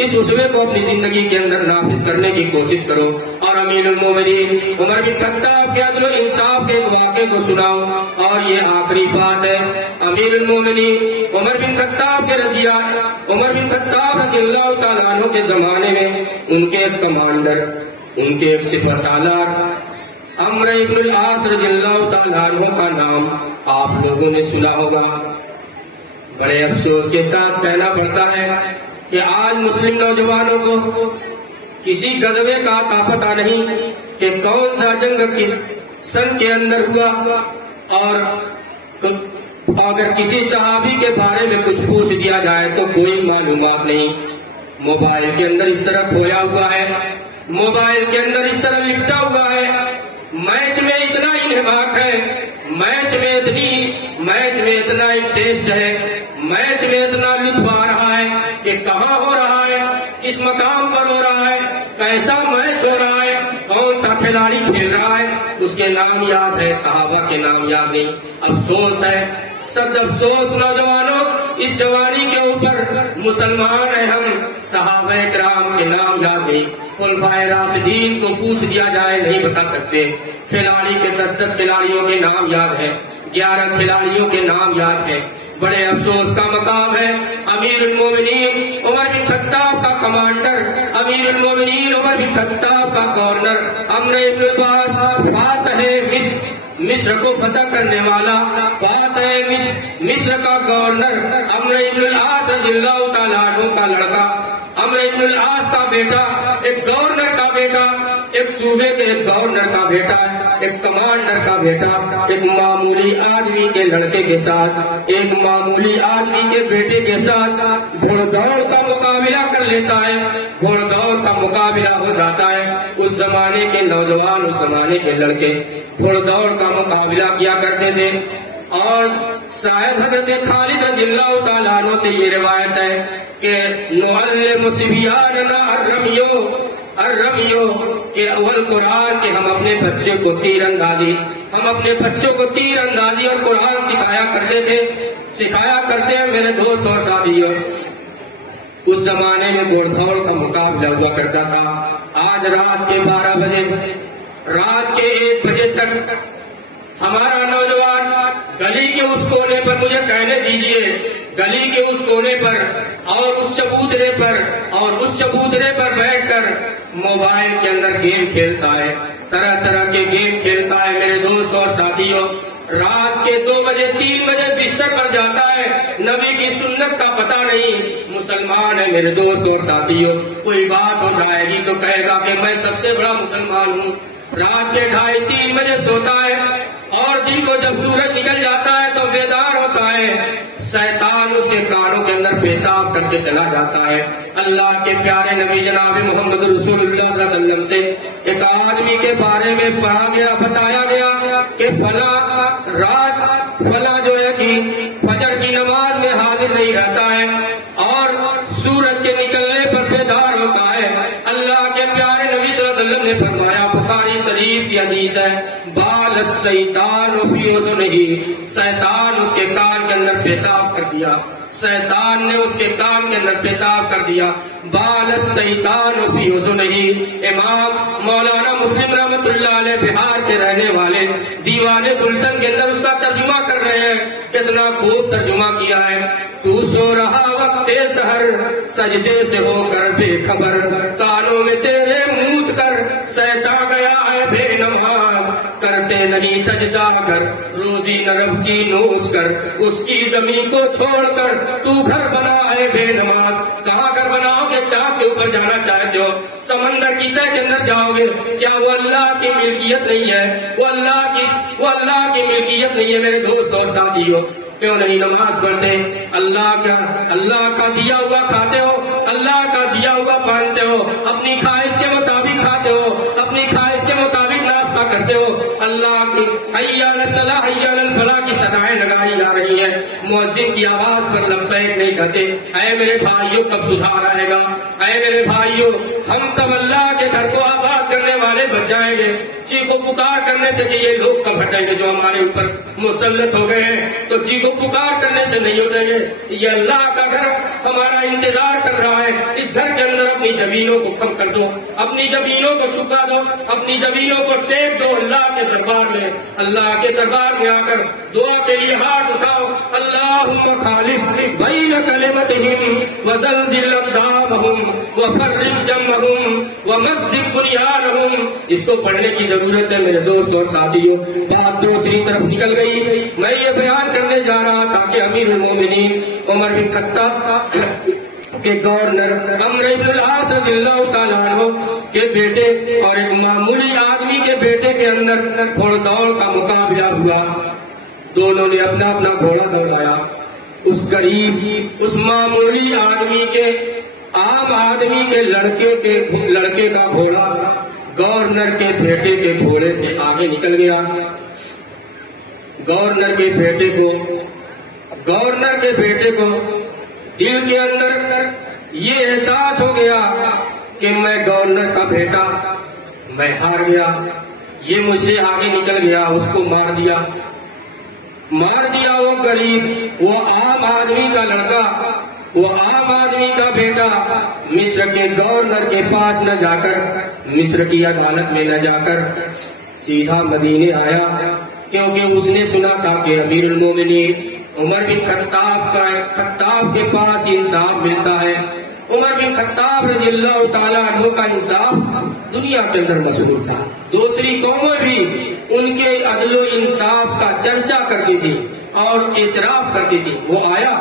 اس اسوے کو اپنی زندگی کے اندر نافذ کرنے کی کوشش کرو، اور امیر المومنین عمر بن خطاب کے عدل و انصاف کے ایک واقعے کو سناؤ. اور یہ آخری بات ہے، امیر المومنین عمر بن خطاب رضی اللہ تعالیٰ عنہ کے زمانے میں ان کے ایک کمانڈر، ان کے ایک سپہ سالار عمرو بن العاص رضی اللہ تعالیٰ عنہ کا نام آپ لوگوں نے سنا ہوگا. بڑے افسوس کے ساتھ کہنا پڑتا ہے کہ آج مسلم نوجوانوں کو کسی غزوے کا پتہ نہیں کہ کون سا جنگ کس سن کے اندر ہوا، اور اگر کسی صحابی کے بارے میں کچھ پوچھ دیا جائے تو کوئی معلومات نہیں۔ موبائل کے اندر اس طرح کھویا ہوا ہے، موبائل کے اندر اس طرح لپٹا ہوا ہے، میچ میں اتنا انہماک ہے، میچ میں اتنا ٹیسٹ ہے، میچ میں اتنا لطف آ رہا ہے کہ کہاں ہو رہا ہے، کس مقام پر ہو رہا ہے، کیسا میچ ہو رہا ہے، کون سا کھلاڑی کھیل رہا ہے، اس کے نام یاد ہے، صحابہ کے نام یاد نہیں۔ افسوس ہے، سد افسوس نوجوانوں، اس جوانی کے اوپر مسلمان ہیں ہم، صحابہ کرام کے نام یاد نہیں، خلفائے راشدین کو پوچھ دیا جائے نہیں بتا سکتے، کھلاڑی کے 10 کھلاڑیوں کے نام یاد ہے، 11 کھلاڑیوں کے نام یاد ہے۔ بڑے افسوس کا مقام ہے، امیر المومنین عمر بن خطاب کا کمانڈر، امیر المومنین عمر بن خطاب کا گورنر، عمرو بن العاص فاتح مصر کو فتح کرنے والا، فاتح مصر کا گورنر، عمرو بن العاص رضی اللہ تعالیٰ عنہ کا لڑکا، عمرو بن العاص کا بیٹا، ایک گورنر کا بیٹا، ایک صوبے کے ایک گورنر کا بیٹا، ایک کمانڈر کا بیٹا، ایک معمولی آدمی کے لڑکے کے ساتھ، ایک معمولی آدمی کے بیٹے کے ساتھ گھوڑ دوڑ کا مقابلہ کر لیتا ہے، گھوڑ دوڑ کا مقابلہ ہو جاتا ہے۔ اس زمانے کے نوجوان، اس زمانے کے لڑکے گھوڑ دوڑ کا مقابلہ کیا کرتے تھے، اور شاید حضرت خالد رضی اللہ تعالیٰ عنہ سے یہ روایت ہے کہ نعلم صبیاننا الرمیو کہ اول قرآن کہ ہم اپنے بچے کو تیر اندازی، ہم اپنے بچوں کو تیر اندازی اور قرآن سکھایا کرتے ہیں میرے دوست اور ساتھیوں۔ اس زمانے میں گھوڑ دوڑ کا مقابلہ ہوا کرتا تھا۔ آج رات کے 12 بجے، رات کے 1 بجے تک ہمارا نوجوان گلی کے اس کونے پر، مجھے کہنے دیجئے، گلی کے اس کونے پر اور اس چبوترے پر بیٹھ کر موبائل کے اندر گیم کھیلتا ہے، طرح طرح کے گیم کھیلتا ہے۔ میرے دوست اور ساتھیوں، رات کے 2 بجے 3 بجے بستر پر جاتا ہے، نبی کی سنت کا پتہ نہیں، مسلمان ہے میرے دوست اور ساتھیوں۔ کوئی بات ہو جائے گی تو کہے گا کہ میں سب سے بڑا مسلمان ہوں۔ رات کے 2:30-3 بجے سوتا ہے، اور دن کو جب سورج نکل جاتا ہے تو بیدار ہوتا ہے، شیطان اس کے کانوں کے اندر پیشاب کر کے چلا جاتا ہے۔ اللہ کے پیارے نبی جناب محمد رسول اللہ صلی اللہ علیہ وسلم سے ایک آدمی کے بارے میں پڑھا گیا، بتایا گیا کہ فلاں جو ہے کہ فجر کی نماز میں حاضر نہیں رہتا ہے اور سورج کے نکلنے پر بیدار ہوتا ہے۔ اللہ کے پیارے نبی صلی اللہ علیہ وسلم نے فرمایا، بخاری شریف کی حدیث ہے، بال الشیطان فی اذنہ، شیطان اس کے کان کے اندر پیشاب کر دیا، شیطان نے اس کے کان کے اندر پیشاب کر دیا۔ بال الشیطان فی اذنہ، امام مولانا مسلم رحمۃ اللہ علیہ بہار کے رہنے والے دیوان گلشن کے اندر اس کا ترجمہ کر رہے ہیں، کتنا خوب ترجمہ کیا ہے۔ تو سو رہا وقت سحر، سجدے سے ہو کر بے خبر، کانوں میں تیرے موت کر، شیطان گیا ہے بے نماز، کرتے نہیں سجدہ کر، روزی نرب کی نوش کر، اس کی زمین کو چھوڑ کر تو گھر بنا ہے بے نماز۔ کہاں گھر بناؤ گے؟ چاند کے اوپر جانا چاہتے ہو، سمندر کی تہ کے اندر جاؤ گے، کیا وہ اللہ کی ملکیت نہیں ہے؟ وہ اللہ کی ملکیت نہیں ہے میرے دوست اور ساتھیوں۔ کیوں نہیں نماز پڑھتے؟ اللہ کا دیا ہوا کھاتے ہو، اللہ کا دیا ہوا پہنتے ہو، اپنی خواہش کے مطابق کھاتے ہو، اپنی خواہش کے مطابق ناشتہ کرتے ہو۔ اللہ کی حی علی الصلاۃ حی علی الفلاح کی صدائیں لگائی جا رہی ہیں، مؤذن کی آواز پر لبیک نہیں کہتے۔ اے میرے بھائیوں، کب سدھار آئے گا؟ اے میرے بھائیوں، ہم کب اللہ کے گھر کو آباد کرنے والے بن جائیں گے؟ چیخو پکار کرنے سے کہ یہ لوگ کب ہٹیں گے جو ہمارے اوپر مسلط ہو گئے ہیں؟ تو چیخو پکار کرنے سے نہیں ہو جائیں گے۔ یہ اللہ کا گھر ہمارا انتظار کر رہا ہے۔ اس گھر کے اندر اپنی زمینوں کو کم کر دو، اپنی زمینوں کو چھپا دو، اپنی زمینوں کو ٹیک دو اللہ کے دربار میں، اللہ کے دربار میں آ کر دعا کے لیے ہاتھ اٹھاؤ. اللہم خالف بین کلمتہم وزلزل اقدامہم وفرق جمعہم ومزق بنیانہم. اس کو پڑھنے کی ضرورت ہے میرے دوست اور ساتھیوں. بات دوسری طرف نکل گئی. میں یہ بیان کرنے جا رہا تھا کہ امیر المومنین عمر بن خطاب کے گورنر عمرو بن العاص رضی اللہ تعالیٰ عنہ کے بیٹے اور ایک معمولی آدمی کے بیٹے کے اندر گھوڑ دوڑ کا مقابلہ ہوا. دونوں نے اپنا اپنا گھوڑا دوڑایا. اس غریب، اس معمولی آدمی کے، عام آدمی کے لڑکے کا گھوڑا گورنر کے بیٹے کے گھوڑے سے آگے نکل گیا. گورنر کے بیٹے کو دل کے اندر یہ احساس ہو گیا کہ میں گورنر کا بیٹا، میں ہار گیا، یہ مجھ سے آگے نکل گیا. اس کو مار دیا. وہ غریب، وہ عام آدمی کا لڑکا، وہ عام آدمی کا بیٹا مصر کے گورنر کے پاس نہ جا کر، مصر کی عدالت میں نہ جا کر سیدھا مدینے آیا، کیونکہ اس نے سنا تھا کہ امیر المومنین عمر بن خطاب کے پاس انصاف ملتا ہے. عمر بن خطاب رضی اللہ تعالیٰ عنہ کا انصاف دنیا کے اندر مشہور تھا. دوسری قومیں بھی ان کے عدل و انصاف کا چرچا کرتی تھی اور اعتراف کرتی تھی. وہ آیا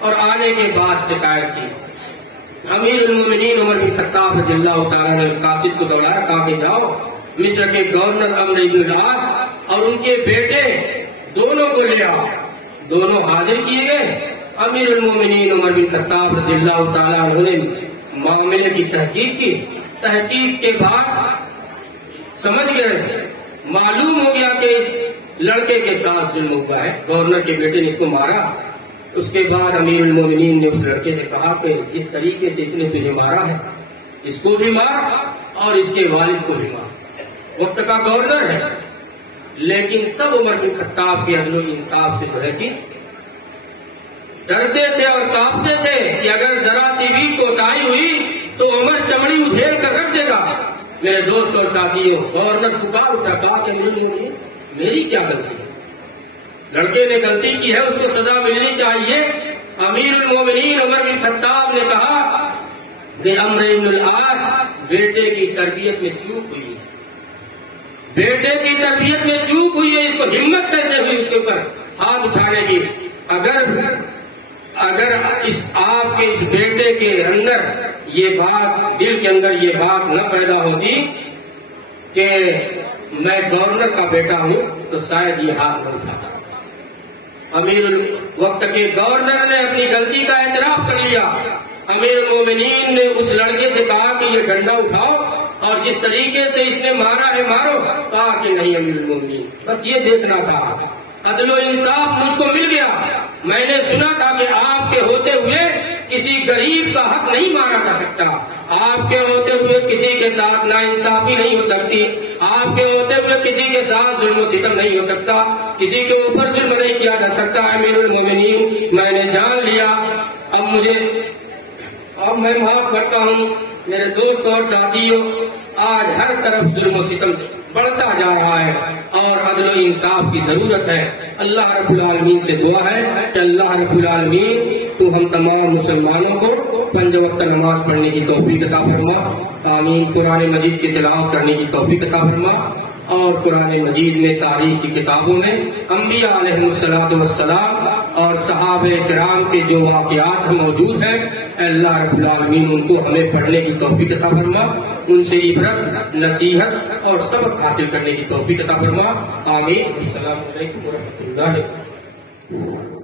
اور آنے کے بعد شکایت کی. امیر المومنین عمر بن خطاب رضی اللہ تعالیٰ نے قاصد کو دوڑایا، کہا کہ جاؤ مصر کے گورنر عمرو بن العاص اور ان کے بیٹے دونوں کو لے آؤ. دونوں حاضر کیے گئے. امیر المومنین عمر بن خطاب رضی اللہ تعالیٰ عنہ نے معاملے کی تحقیق کی. تحقیق کے بعد سمجھ گئے، معلوم ہو گیا کہ اس لڑکے کے ساتھ ظلم ہوا ہے، گورنر کے بیٹے نے اس کو مارا. اس کے بعد امیر المومنین نے اس لڑکے سے کہا کہ جس طریقے سے اس نے تجھے مارا ہے اس کو بھی مار اور اس کے والد کو بھی مار. وقت کا گورنر ہے، لیکن سب عمر بن خطاب کے عدل و انصاف سے جو ہے کہ ڈرتے تھے اور کانپتے تھے کہ اگر ذرا سی بھی کوتاہی ہوئی تو عمر چمڑی ادھیڑ کر رکھ دے گا. میرے دوست اور ساتھیوں، گورنر پکار اٹھا، کہا کہ میری کیا غلطی ہے؟ لڑکے نے غلطی کی ہے، اس کو سزا ملنی چاہیے. امیر المومنین عمر بن خطاب نے کہا کہ عمرو بن العاص بیٹے کی تربیت میں چوک ہوئی ہے، بیٹے کی تربیت میں چوک ہوئی ہے. اس کو ہمت کیسے ہوئی اس کے اوپر ہاتھ اٹھانے کی؟ اگر آپ کے اس بیٹے کے اندر یہ بات، دل کے اندر یہ بات نہ پیدا ہوتی کہ میں گورنر کا بیٹا ہوں تو شاید یہ ہاتھ نہ اٹھاتا. امیر وقت کے گورنر نے اپنی غلطی کا اعتراف کر لیا. امیر المومنین نے اس لڑکے سے کہا کہ یہ ڈنڈا اٹھاؤ اور جس طریقے سے اس نے مارا ہے مارو. کہا کہ نہیں امیر المومنین، بس یہ دیکھنا تھا. عدل و انصاف مجھ کو مل گیا. میں نے سنا تھا کہ آپ کے ہوتے ہوئے کسی غریب کا حق نہیں مارا جا سکتا، آپ کے ہوتے ہوئے کسی کے ساتھ ناانصافی نہیں ہو سکتی، آپ کے ہوتے ہوئے کسی کے ساتھ ظلم و ستم نہیں ہو سکتا، کسی کے اوپر ظلم نہیں کیا جا سکتا. امیر المومنین، میں نے جان لیا. اب میں معاف کرتا ہوں. میرے دوست اور ساتھیوں، آج ہر طرف ظلم و ستم بڑھتا جا رہا ہے اور عدل و انصاف کی ضرورت ہے. اللہ رب العالمین سے دعا ہے کہ اللہ رب العالمین تو ہم تمام مسلمانوں کو 5 وقت نماز پڑھنے کی توفیق عطا فرما. آمین. قرآن مجید کی تلاوت کرنے کی توفیق عطا فرما اور قرآن مجید میں تاریخ کی کتابوں میں انبیاء علیہ الصلوۃ والسلام اور صحابہ کرام کے جو واقعات موجود ہیں، اللہ رب العالمین ان کو ہمیں پڑھنے کی توفیق عطا فرما، ان سے عبرت، نصیحت اور سبق حاصل کرنے کی توفیق عطا فرما. آمین. السلام علیکم ورحمۃ اللہ.